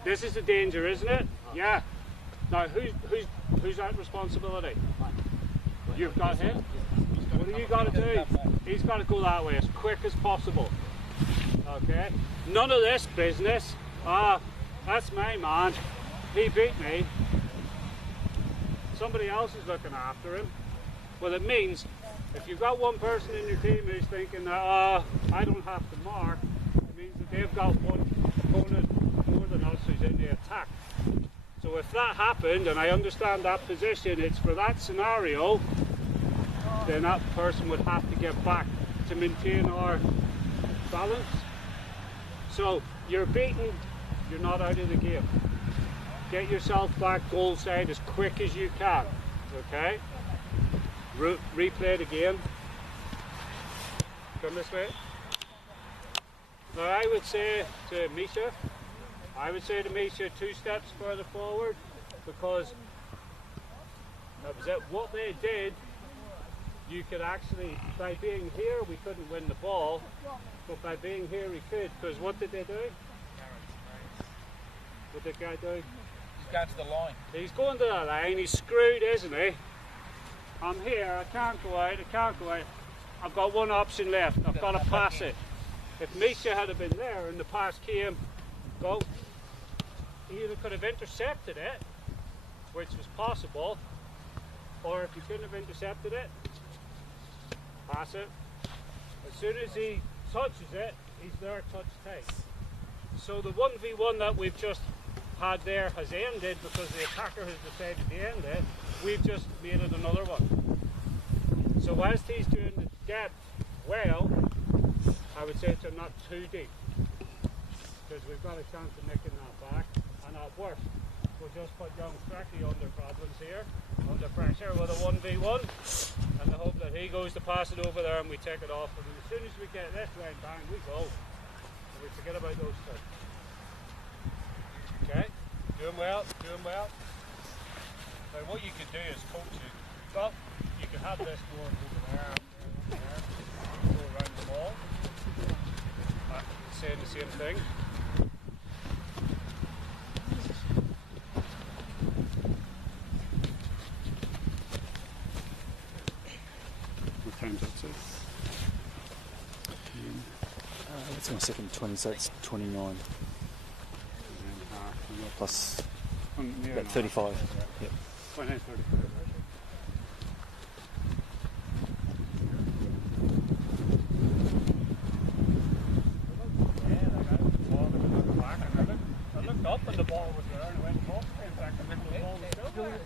This is the danger, isn't it? Yeah. Now, who's at responsibility? You've got him. What do you got to do? He's got to go that way as quick as possible. Okay? None of this business. Ah, that's my man. He beat me. Somebody else is looking after him. Well, it means if you've got one person in your team who's thinking that, I don't have to mark, it means that they've got one opponent more than us who's in the attack. So if that happened, and I understand that position, it's for that scenario, then that person would have to get back to maintain our balance. So you're beaten, you're not out of the game. Get yourself back goal side as quick as you can, okay? Replay it again. Come this way. Now I would say to Misha, 2 steps further forward, because that was it. What they did, you could actually, by being here we couldn't win the ball, but by being here we could, because what did they do? What did the guy do? He's going to the line. He's going to the line, he's screwed, isn't he? I'm here, I can't go out. I've got one option left, I've got to pass it. If Misha had been there and the pass came, go. He either could have intercepted it, which was possible, or if he couldn't have intercepted it, pass it. As soon as he touches it, he's there touch tight. So the 1v1 that we've just had there has ended because the attacker has decided to end it. We've just made it another one. So whilst he's doing the depth well, I would say it's not too deep, because we've got a chance of nicking that back. And at worst, we'll just put young Stracky under problems here, under pressure with a 1v1, and the hope that he goes to pass it over there and we take it off. And as soon as we get this line, bang, we go. And we forget about those two. Okay? Doing well, doing well. Now what you could do is coach it. Well, you could have this going over there, go around the ball, saying the same thing. What time's that, sir? That's my second 20, so it's 29 plus about 35. Yep. 29, 35. I looked up and the ball was there and I went off. In fact, I think the ball was still there.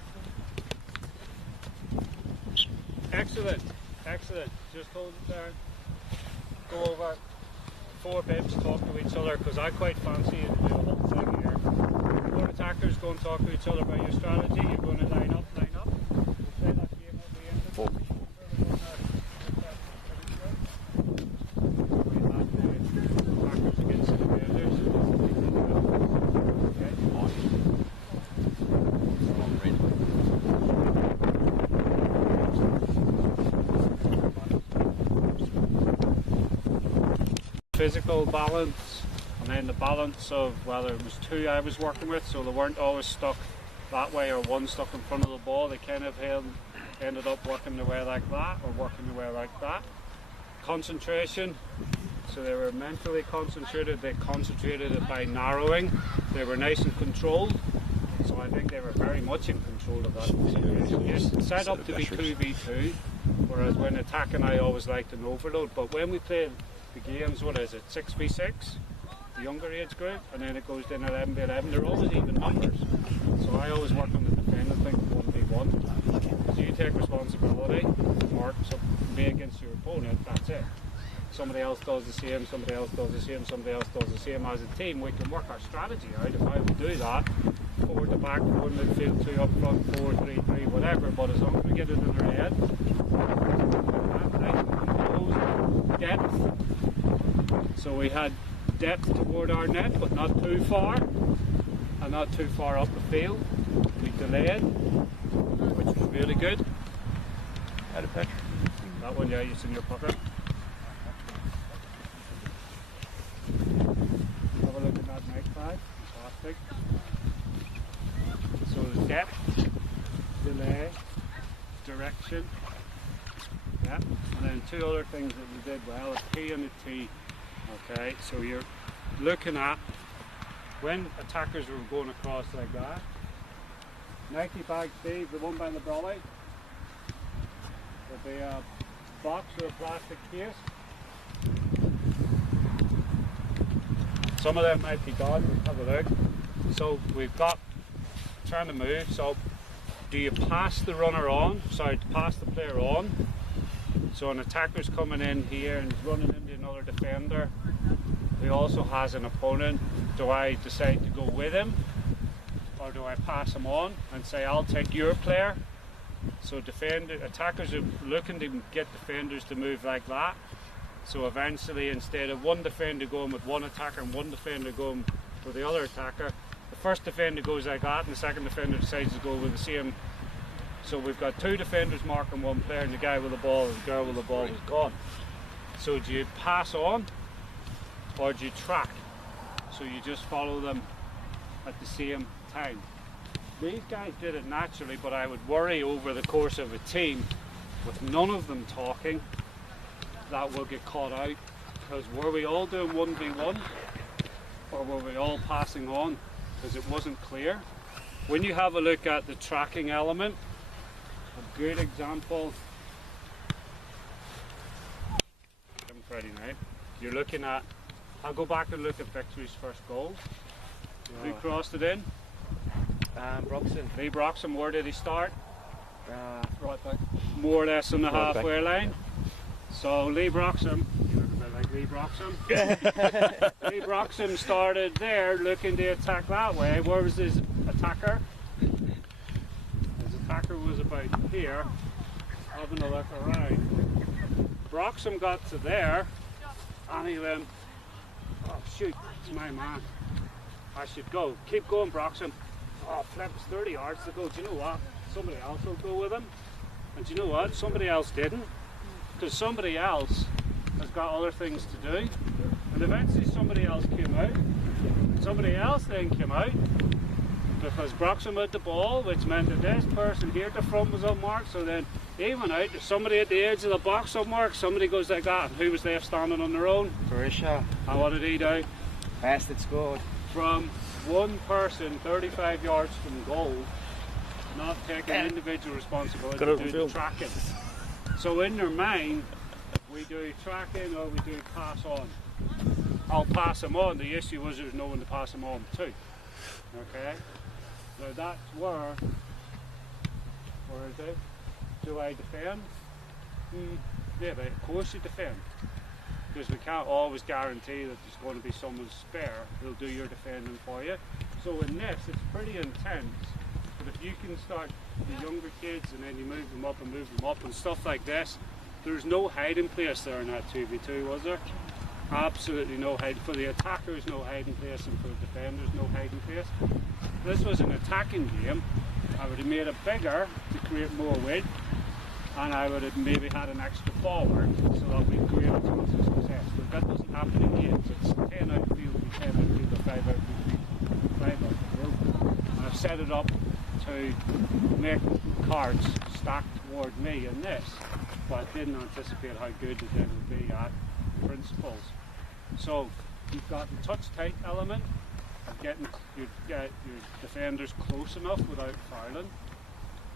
Excellent, excellent. Just hold it there. Go over 4 bibs, talk to each other, because I quite fancy you to do a whole thing here. 4 attackers go and talk to each other about your strategy. You're going to line up. We'll play that game at the end of 4. Physical balance, and then the balance of whether it was 2 I was working with, so they weren't always stuck that way or one stuck in front of the ball. They kind of ended up working their way like that or working their way like that. Concentration, so they were mentally concentrated. They concentrated it by narrowing. They were nice and controlled, so I think they were very much in control of that situation. Yes, it's set up to be 2v2, whereas when attacking I always liked an overload, but when we play the games, what is it, 6v6? the younger age group, and then it goes down 11 by 11. They're always even numbers. So I always work on the defending thing 1v1. Okay. So you take responsibility, mark something, be against your opponent, that's it. Somebody else does the same, somebody else does the same, somebody else does the same. As a team, we can work our strategy out. If I would do that, 4 at the back, 4 in midfield, 2 up front, 4, 3, 3, whatever, but as long as we get it in our head, depth. So we had depth toward our net, but not too far, and not too far up the field. We delayed, which was really good. Out of Patrick. That one, yeah, it's in your pocket. Have a look at that night flag. Fantastic. So there's depth, delay, direction. Yeah. And then 2 other things that we did well, a P and a T. Okay, so you're looking at when attackers were going across like that. Nike bag Steve, the one behind the brolly. There'll be a box or a plastic case. Some of them might be gone, we'll have a look. So we've got, trying to move, so do you pass the runner on, sorry, pass the player on? So an attacker's coming in here and he's running into another defender who also has an opponent. Do I decide to go with him, or do I pass him on and say I'll take your player? So attackers are looking to get defenders to move like that. So eventually, instead of one defender going with one attacker and one defender going with the other attacker, the first defender goes like that and the second defender decides to go with the same. So we've got 2 defenders marking one player, and the guy with the ball and the girl with the ball is gone. So do you pass on or do you track? So you just follow them at the same time. These guys did it naturally, but I would worry over the course of a team with none of them talking that will get caught out, because were we all doing 1v1 or were we all passing on, because it wasn't clear. When you have a look at the tracking element, a good example Friday night, you're looking at, I'll go back and look at Victory's first goal. Who crossed it in? Broxton. Lee Broxham. Where did he start? Right back. More or less on the Right halfway line. So Lee Broxham, you look a bit like Lee Broxham. Lee Broxham started there looking to attack that way. Where was his attacker? His attacker was about here, having a look around. Broxham got to there and he went, oh shoot, it's my man. I should go. Keep going, Broxham. Oh, flips 30 yards to go. Do you know what? Somebody else will go with him. And do you know what? Somebody else didn't. Because somebody else has got other things to do. And eventually somebody else came out. Somebody else then came out because Broxham had the ball, which meant that this person here at the front was unmarked. So then he went out. There's somebody at the edge of the box unmarked. Somebody goes like that. And who was left standing on their own? Barisha. And what did he do? Bastard scored. From one person 35 yards from goal, not taking individual responsibility to do the tracking. So in their mind, we do tracking or we do pass on. I'll pass them on. The issue was there's no one to pass them on to. Okay? So that's where is it? Do I defend? Yeah, but of course you defend. Because we can't always guarantee that there's going to be someone spare who'll do your defending for you. So in this, it's pretty intense. But if you can start the younger kids and then you move them up and stuff like this, there's no hiding place there in that 2v2, was there? Absolutely no hiding. For the attackers, no hiding place, and for the defenders, no hiding place. This was an attacking game. I would have made it bigger to create more width, and I would have maybe had an extra forward so that we'd create a chance of success. But that doesn't happen in games. It's 10 outfield, 10 outfield, or 5 outfield, 5 outfield. And I've set it up to make cards stacked toward me in this, but I didn't anticipate how good it would be at principles. So you've got the touch tight element of getting your defenders close enough without fouling,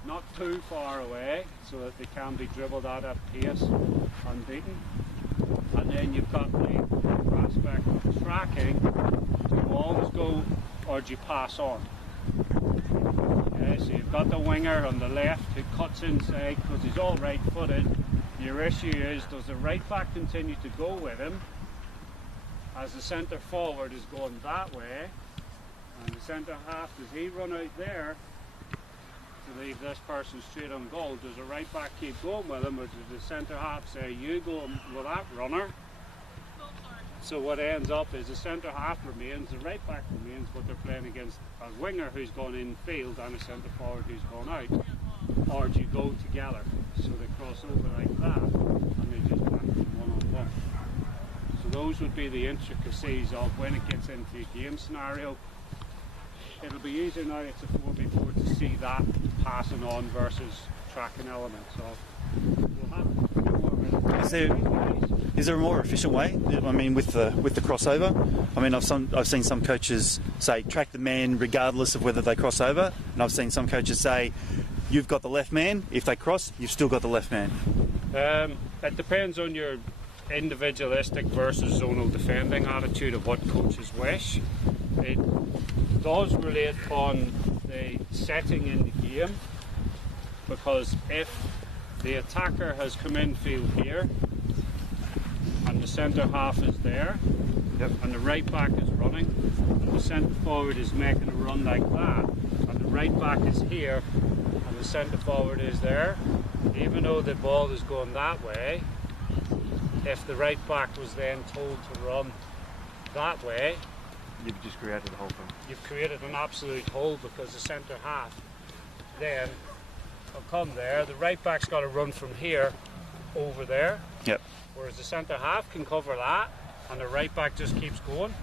not too far away so that they can be dribbled at pace unbeaten. And then you've got the aspect of tracking. Do you always go or do you pass on? Okay, so you've got the winger on the left who cuts inside because he's all right-footed. Your issue is, does the right back continue to go with him as the centre forward is going that way, and the centre half, does he run out there to leave this person straight on goal? Does the right back keep going with him, or does the centre half say, you go with that runner? So what ends up is the centre half remains, the right back remains, but they're playing against a winger who's gone in field and a centre forward who's gone out. Or do you go together? So they cross over like that and they just back them one-on-one. So those would be the intricacies of when it gets into a game scenario. It'll be easier now, it's a 4v4, to see that passing on versus tracking elements of. We'll have Is there a more efficient way? I mean, with the crossover. I mean, I've seen some coaches say track the man regardless of whether they cross over, and I've seen some coaches say you've got the left man. If they cross, you've still got the left man. It depends on your individualistic versus zonal defending attitude of what coaches wish. It does relate on the setting in the game, because if the attacker has come in field here and the centre half is there, yep, and the right back is running, and the centre forward is making a run like that, and the right back is here and the centre forward is there, even though the ball is going that way, if the right back was then told to run that way, You've just created the whole thing. you've created an absolute hole, because the centre half then will come there. The right back's got to run from here over there, Yep. whereas the centre half can cover that and the right back just keeps going.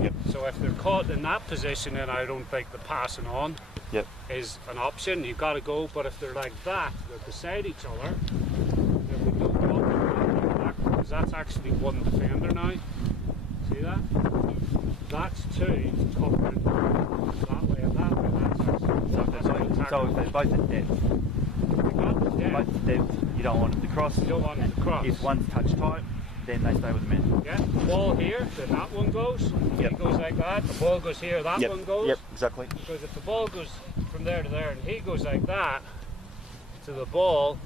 Yep. So if they're caught in that position, then I don't think the passing on Yep. is an option. You've got to go, but if they're like that, they're beside each other, then we don't go back, because that's actually one defender now. See that? That's two covering that way and that way. That's actually So if they're both at depth, you don't want them to cross. You don't want them to cross. If one's touch tight, then they stay with the man. Yeah, the ball here, then that one goes. Yep. He goes like that. The ball goes here, that Yep. one goes. Yep. Exactly. Because if the ball goes from there to there and he goes like that to the ball,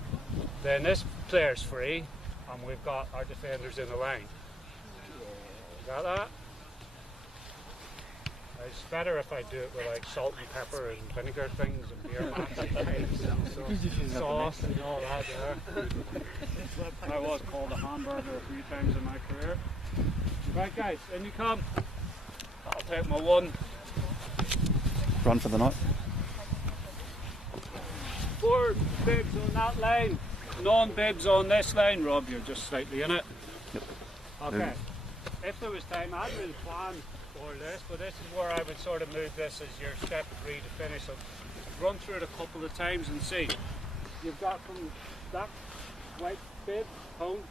then this player's free and we've got our defenders in the line. Got that? It's better if I do it with like salt and pepper and vinegar things and beer mats and sauce and all that there. I was called a hamburger a few times in my career. Right guys, in you come. I'll take my one. Run for the night. 4 bibs on that line, non-bibs on this line. Rob, you're just slightly in it. Yep. Okay. If there was time, I'd really plan for this, but this is where I would sort of move this as your step 3 to finish. So run through it a couple of times and see. You've got from that white bib home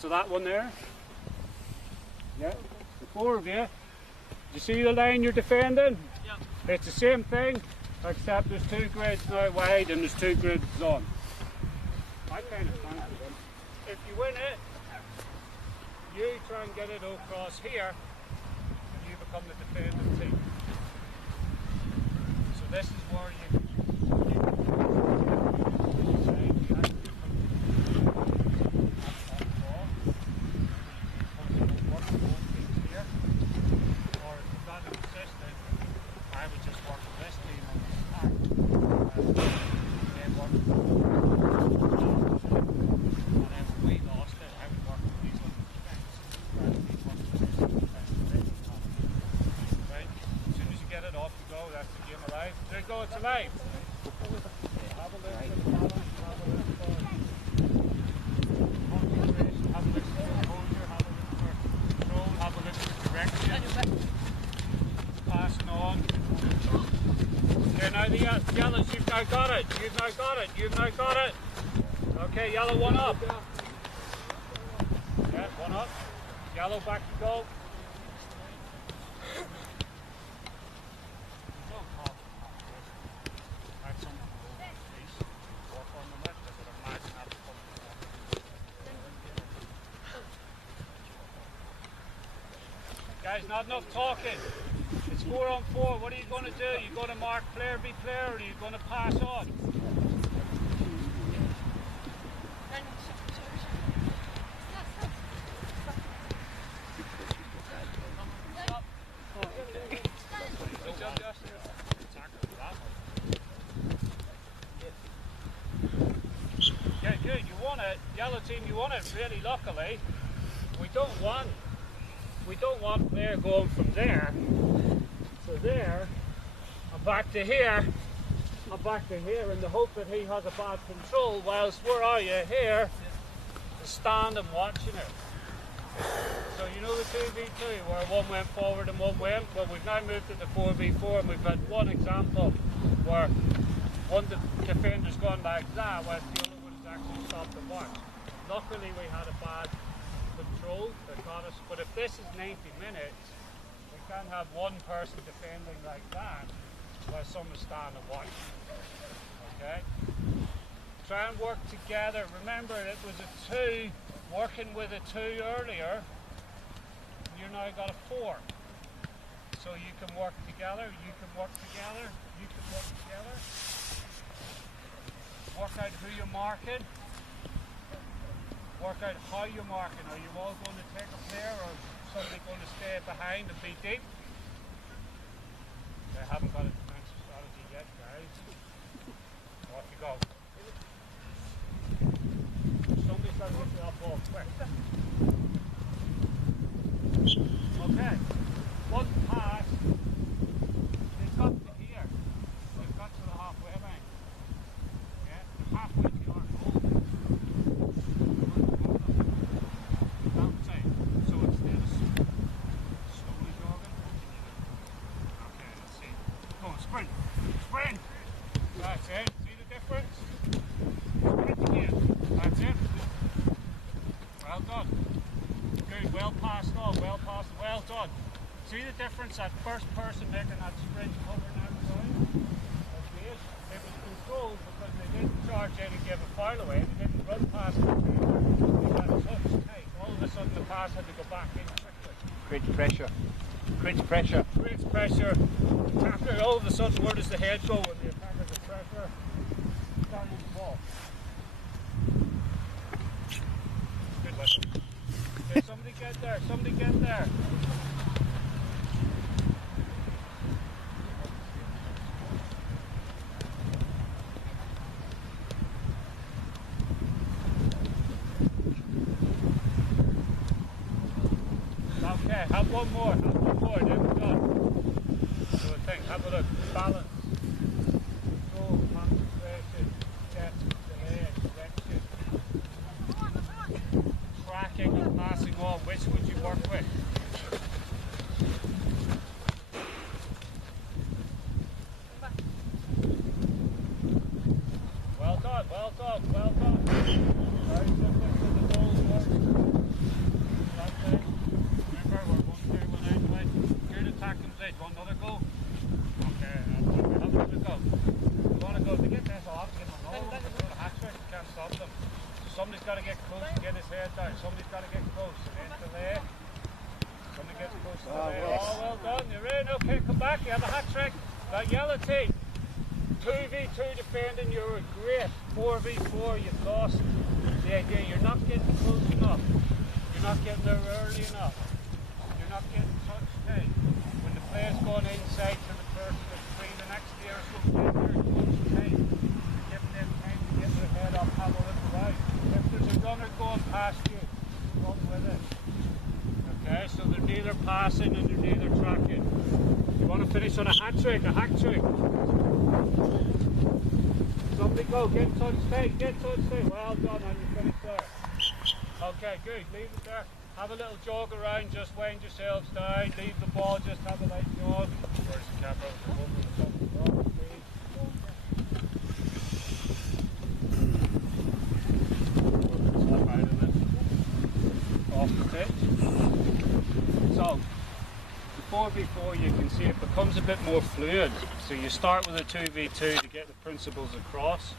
to that one there. Yeah, the 4 of you. You see the line you're defending? Yep. It's the same thing, except there's 2 grids now wide and there's 2 grids on. I kind of fancy them. If you win it, you try and get it across here, and you become the defending team. So this is where I would just work with this team on the attack, and then work with and then if we lost it, I would work with these on the defence. Right? As soon as you get it off, you go, that's the game alive. There you go, it's alive. Have a look at the balance, have a look for concentration, have a look for composure, have a look for control, have a look for direction. Passing on. Okay, now the yellows, you've now got it. You've now got it. You've now got it. Okay, yellow, one up. Yeah, one up. Yellow, back to goal. Guys, not enough talking. It's 4 on 4. What are you going to do? Are you going to mark player be player, or are you going to pass on? Good job, Justin. Yeah, good. You want it. Yellow team, you want it really luckily. We don't want player going from there to there and back to here and back to here in the hope that he has a bad control, whilst where are you here to stand and watching it. So you know the 2v2 where one went forward and one went? Well, we've now moved to the 4v4 and we've had one example where one defender's gone like that whilst the other one has actually stopped the watch. Luckily we had a bad control that got us, but if this is 90 minutes, we can't have one person defending like that while someone's standing and watching. Okay? Try and work together. Remember, it was a 2, working with a 2 earlier, you now got a 4. So you can work together, you can work together, you can work together. Work out who you're marking. Work out how you're marking. Are you all going to take a player, or somebody going to stay behind and be deep? They haven't got a defensive strategy yet, guys. Off you go. Somebody's got to hit the ball quick. Okay. One pass. They've got to here. They've got to the halfway line. Yeah, halfway to our goal. Outside. So instead of slowly jogging. Okay, let's see. Go on, sprint. Sprint! That's it. See the difference? Sprint again. That's it. Well done. Good. Well passed on. Well passed. Well done. See the difference? That first person making that sprint covering that side? Okay. It was controlled because they didn't charge in and give a foul away. They didn't run past the defender. They got touch tight. All of a sudden the pass had to go back in quickly. Creates pressure. Creates pressure. Creates pressure. Attacker, all of a sudden, where does the head go when the attacker's a pressure? Down on the ball. Good listen. Okay, somebody get there. Somebody get there. Okay, have one more, then we're done. So I think, have a look, balance, control, concentration, depth, delay, direction, tracking and passing on, which would you work with? Well done, well done, well done. Very simple for the ball work. That's it. Remember, we're 1-2-1 anyway. Good attack comes in. Want another goal? Okay, have another go. You want to go to get this off, get another one. It's a hat trick, you can't stop them. So somebody's got to get close and get his head down. Somebody's got to get close and then delay. Somebody gets close to delay. Oh, well done, you're in. Okay, come back. You have a hat trick. That yellow team. 2v2 defending, you're great. 4v4, you've lost the idea. You're not getting close enough. You're not getting there early enough. You're not getting touch tight. When the player's going inside to the person that's free, the next player is going to get there touch tight. You're giving them time to get their head up, have a look around. If there's a runner going past you, run with it. Okay, so they're neither passing and they're neither tracking. You want to finish on a hat trick, a hack trick. Somebody go, get touch tight, get touch tight. Well done, and you finish there. Okay, good, leave it there. Have a little jog around, just wind yourselves down, leave the ball, just have a light jog. Where's the camera? Off the pitch. So, before you can see it becomes a bit more fluid. So you start with a 2v2 to get the principles across,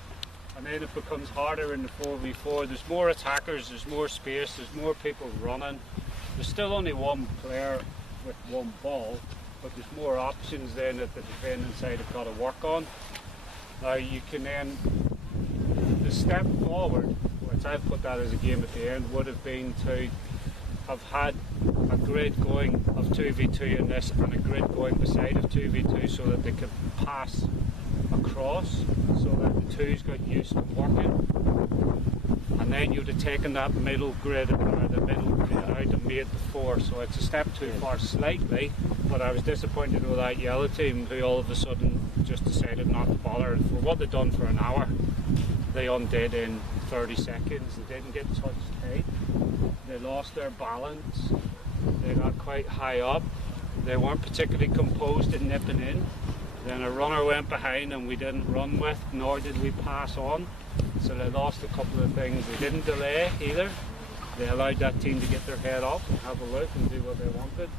and then it becomes harder in the 4v4. There's more attackers, there's more space, there's more people running. There's still only one player with one ball, but there's more options then that the defending side have got to work on. Now you can then, the step forward, which I put that as a game at the end, would have been to have had a grid going of 2v2 in this and a grid going beside of 2v2 so that they could pass across, so that the twos got used to working. And then you'd have taken that middle grid or the middle grid out and made the 4. So it's a step too far slightly, but I was disappointed with that yellow team who all of a sudden just decided not to bother. For what they'd done for an hour, they undid in 30 seconds. They didn't get touched tight. They lost their balance. They got quite high up. They weren't particularly composed in nipping in. Then a runner went behind and we didn't run with, nor did we pass on. So they lost a couple of things. They didn't delay either. They allowed that team to get their head up and have a look and do what they wanted.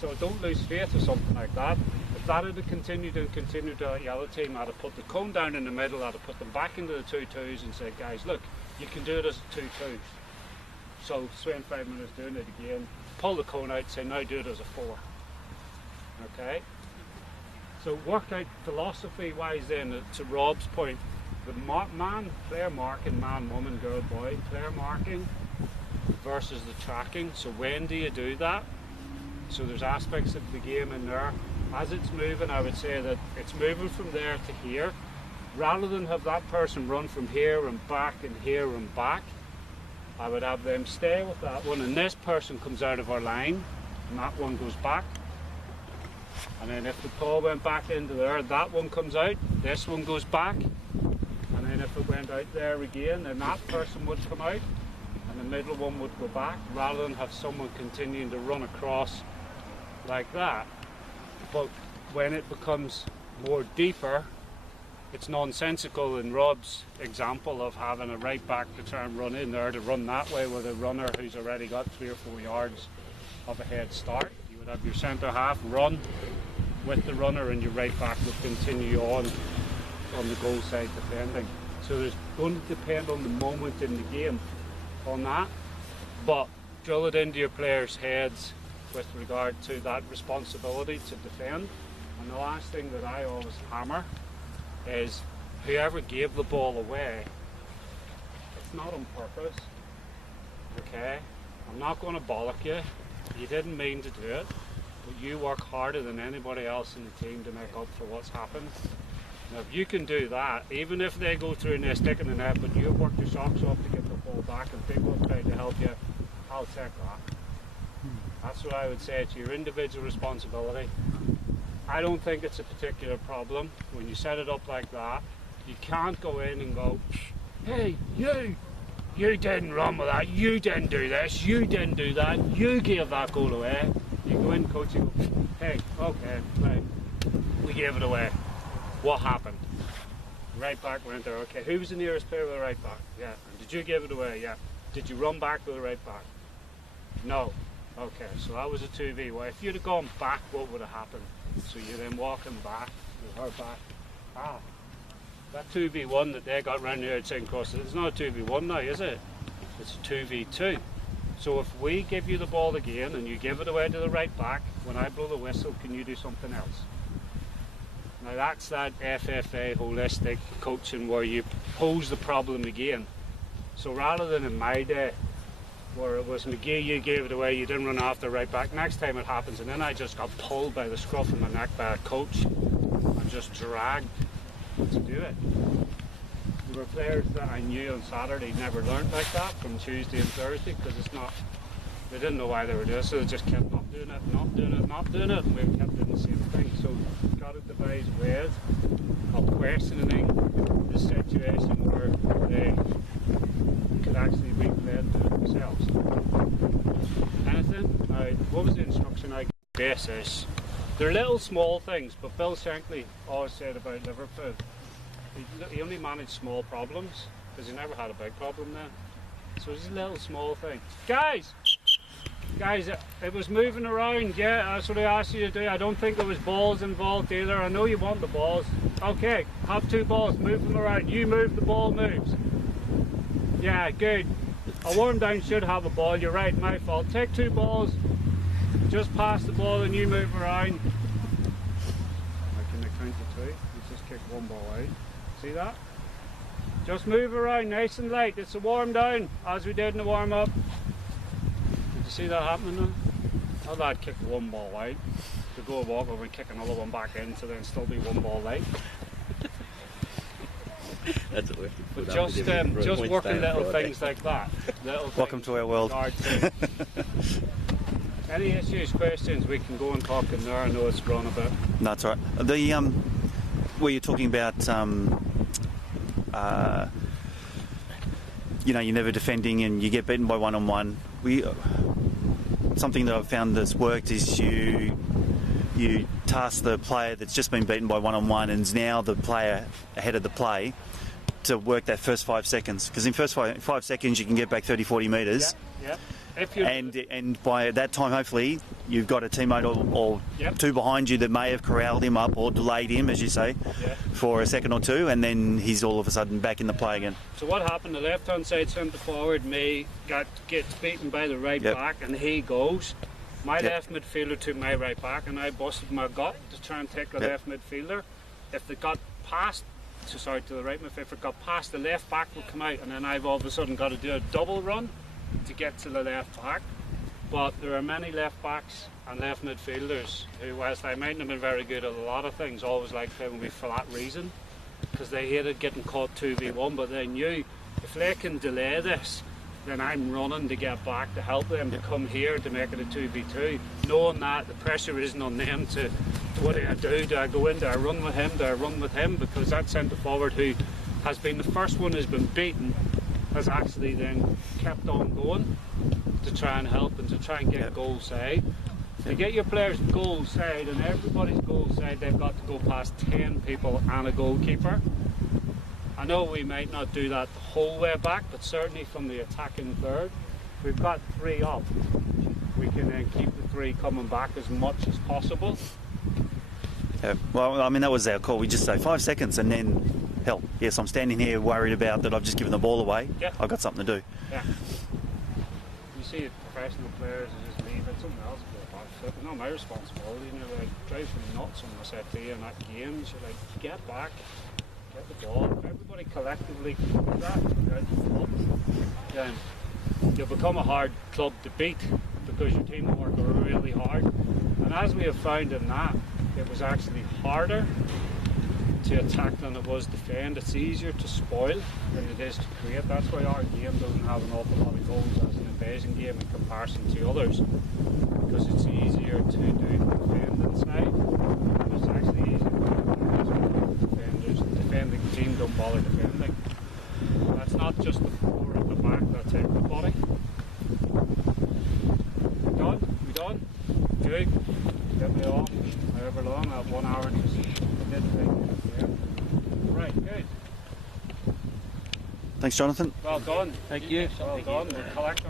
So don't lose faith or something like that. If that had continued that yellow team, I'd have put the cone down in the middle, I'd have put them back into the 2-2s and said, guys, look, you can do it as 2-2s. So spend 5 minutes doing it again, pull the cone out, say now do it as a 4. Okay? So work out philosophy-wise then, to Rob's point, the player marking, man, woman, girl, boy, player marking versus the tracking. So when do you do that? So there's aspects of the game in there. As it's moving, I would say that it's moving from there to here. Rather than have that person run from here and back and here and back, I would have them stay with that one, and this person comes out of our line and that one goes back. And then if the ball went back into there, that one comes out, this one goes back. And then if it went out there again, then that person would come out and the middle one would go back, rather than have someone continuing to run across like that. But when it becomes more deeper, it's nonsensical in Rob's example of having a right back to try and run in there to run that way with a runner who's already got 3 or 4 yards of a head start. You would have your centre half run with the runner and your right back would continue on the goal side defending. So there's going to depend on the moment in the game on that, but drill it into your players' heads with regard to that responsibility to defend. And the last thing that I always hammer is whoever gave the ball away, it's not on purpose, okay? I'm not going to bollock you, you didn't mean to do it, but you work harder than anybody else in the team to make up for what's happened. Now if you can do that, even if they go through and they stick in the net, but you've worked your socks off to get the ball back and people have tried to help you, I'll take that. That's what I would say, it's your individual responsibility. I don't think it's a particular problem. When you set it up like that, you can't go in and go, hey, you didn't run with that, you didn't do this, you didn't do that, you gave that goal away. You go in, coach, you go, hey, okay, right, we gave it away. What happened? Right back went there, okay, who was the nearest player with the right back? Yeah. And did you give it away? Yeah. Did you run back with the right back? No. Okay, so that was a 2v. Well, if you'd have gone back, what would have happened? So you're then walking back, with her back. That 2v1 that they got round the outside and cross, it's not a 2v1 now, is it? It's a 2v2. So if we give you the ball again and you give it away to the right back, when I blow the whistle, can you do something else? Now that's that FFA holistic coaching where you pose the problem again. So rather than in my day, where it was McGee, you gave it away, you didn't run after right back, next time it happens, and then I just got pulled by the scruff of my neck by a coach and just dragged to do it. There were players that I knew on Saturday never learned like that from Tuesday and Thursday, because they didn't know why they were doing it, so they just kept not doing it, not doing it, not doing it, and we kept doing the same thing. So you've got to devise ways of questioning the situation where they could actually replay it to themselves. Anything? What was the instruction I gave? Basis. They're little small things, but Bill Shankly always said about Liverpool, he only managed small problems, because he never had a big problem then. So it's a little small thing. Guys, it was moving around, yeah, that's what I asked you to do. I don't think there was balls involved either. I know you want the balls. Okay, have 2 balls, move them around. You move, the ball moves. Yeah, good. A warm down should have a ball, you're right, my fault. Take 2 balls, Just pass the ball and you move around. I can count to 2. You just kick one ball out. See that? Just move around nice and light. It's a warm down as we did in the warm up. Did you see that happening now? That lad kicked one ball out. To go walk over and kick another one back in to then still be one ball late. That's what we have to put But up just with every just point working stand little Friday. things like that. Little Welcome things to our world. with regard to- Any issues, questions, we can go and talk in there. I know it's run a bit. No, that's all right. The where you're talking about, you know, you're never defending and you get beaten by one-on-one. Something that I've found that's worked is you task the player that's just been beaten by one-on-one and is now the player ahead of the play to work that first 5 seconds. Because in first 5 seconds you can get back 30, 40 metres. Yeah. If you And by that time, hopefully, you've got a teammate or Yep. two behind you that may have corralled him up or delayed him, as you say, Yeah. for a second or two, and then he's all of a sudden back in the play again. So what happened? The left-hand side centre forward, gets beaten by the right Yep. back, and he goes. My Yep. left midfielder took my right back, and I busted my gut to try and take the Yep. left midfielder. If they got past, to the right midfielder, if it got past, the left back would come out, and then I've all of a sudden got to do a double run to get to the left back. But there are many left backs and left midfielders who, whilst they mightn't have been very good at a lot of things, always liked playing with for that reason, because they hated getting caught 2v1, but they knew if they can delay this, then I'm running to get back to help them to come here to make it a 2v2, knowing that the pressure isn't on them to what do I do? Do I go in? Do I run with him? Do I run with him? Because that centre forward who has been the first one who's been beaten has actually then kept on going to try and help and to try and get goal side. To get your players goal side and everybody's goal side, they've got to go past 10 people and a goalkeeper. I know we might not do that the whole way back, but certainly from the attacking third, we've got 3 up. We can then keep the 3 coming back as much as possible. Yeah. Well, I mean, that was our call. We just say 5 seconds and then, hell, yes, I'm standing here worried about that I've just given the ball away. Yeah. I've got something to do. Yeah. You see it, professional players who just leave it, someone else will go back. It's not my responsibility. You know, like, drives me nuts when I said to you in that game. You're like, get back, get the ball. If everybody collectively can do that without the club, then you'll become a hard club to beat because your team will work really hard. And as we have found in that, it was actually harder to attack than it was defend. It's easier to spoil than it is to create. That's why our game doesn't have an awful lot of goals as an invasion game in comparison to others, because it's easier to do the defending side, and it's actually easier to defenders. The defending team don't bother defending. That's not just the 4 at the back, that's everybody. We done? We done? Good. Get me off, however long, that 1 hour and right, good. Thanks, Jonathan. Well done. Thank you. Well done. We'll collect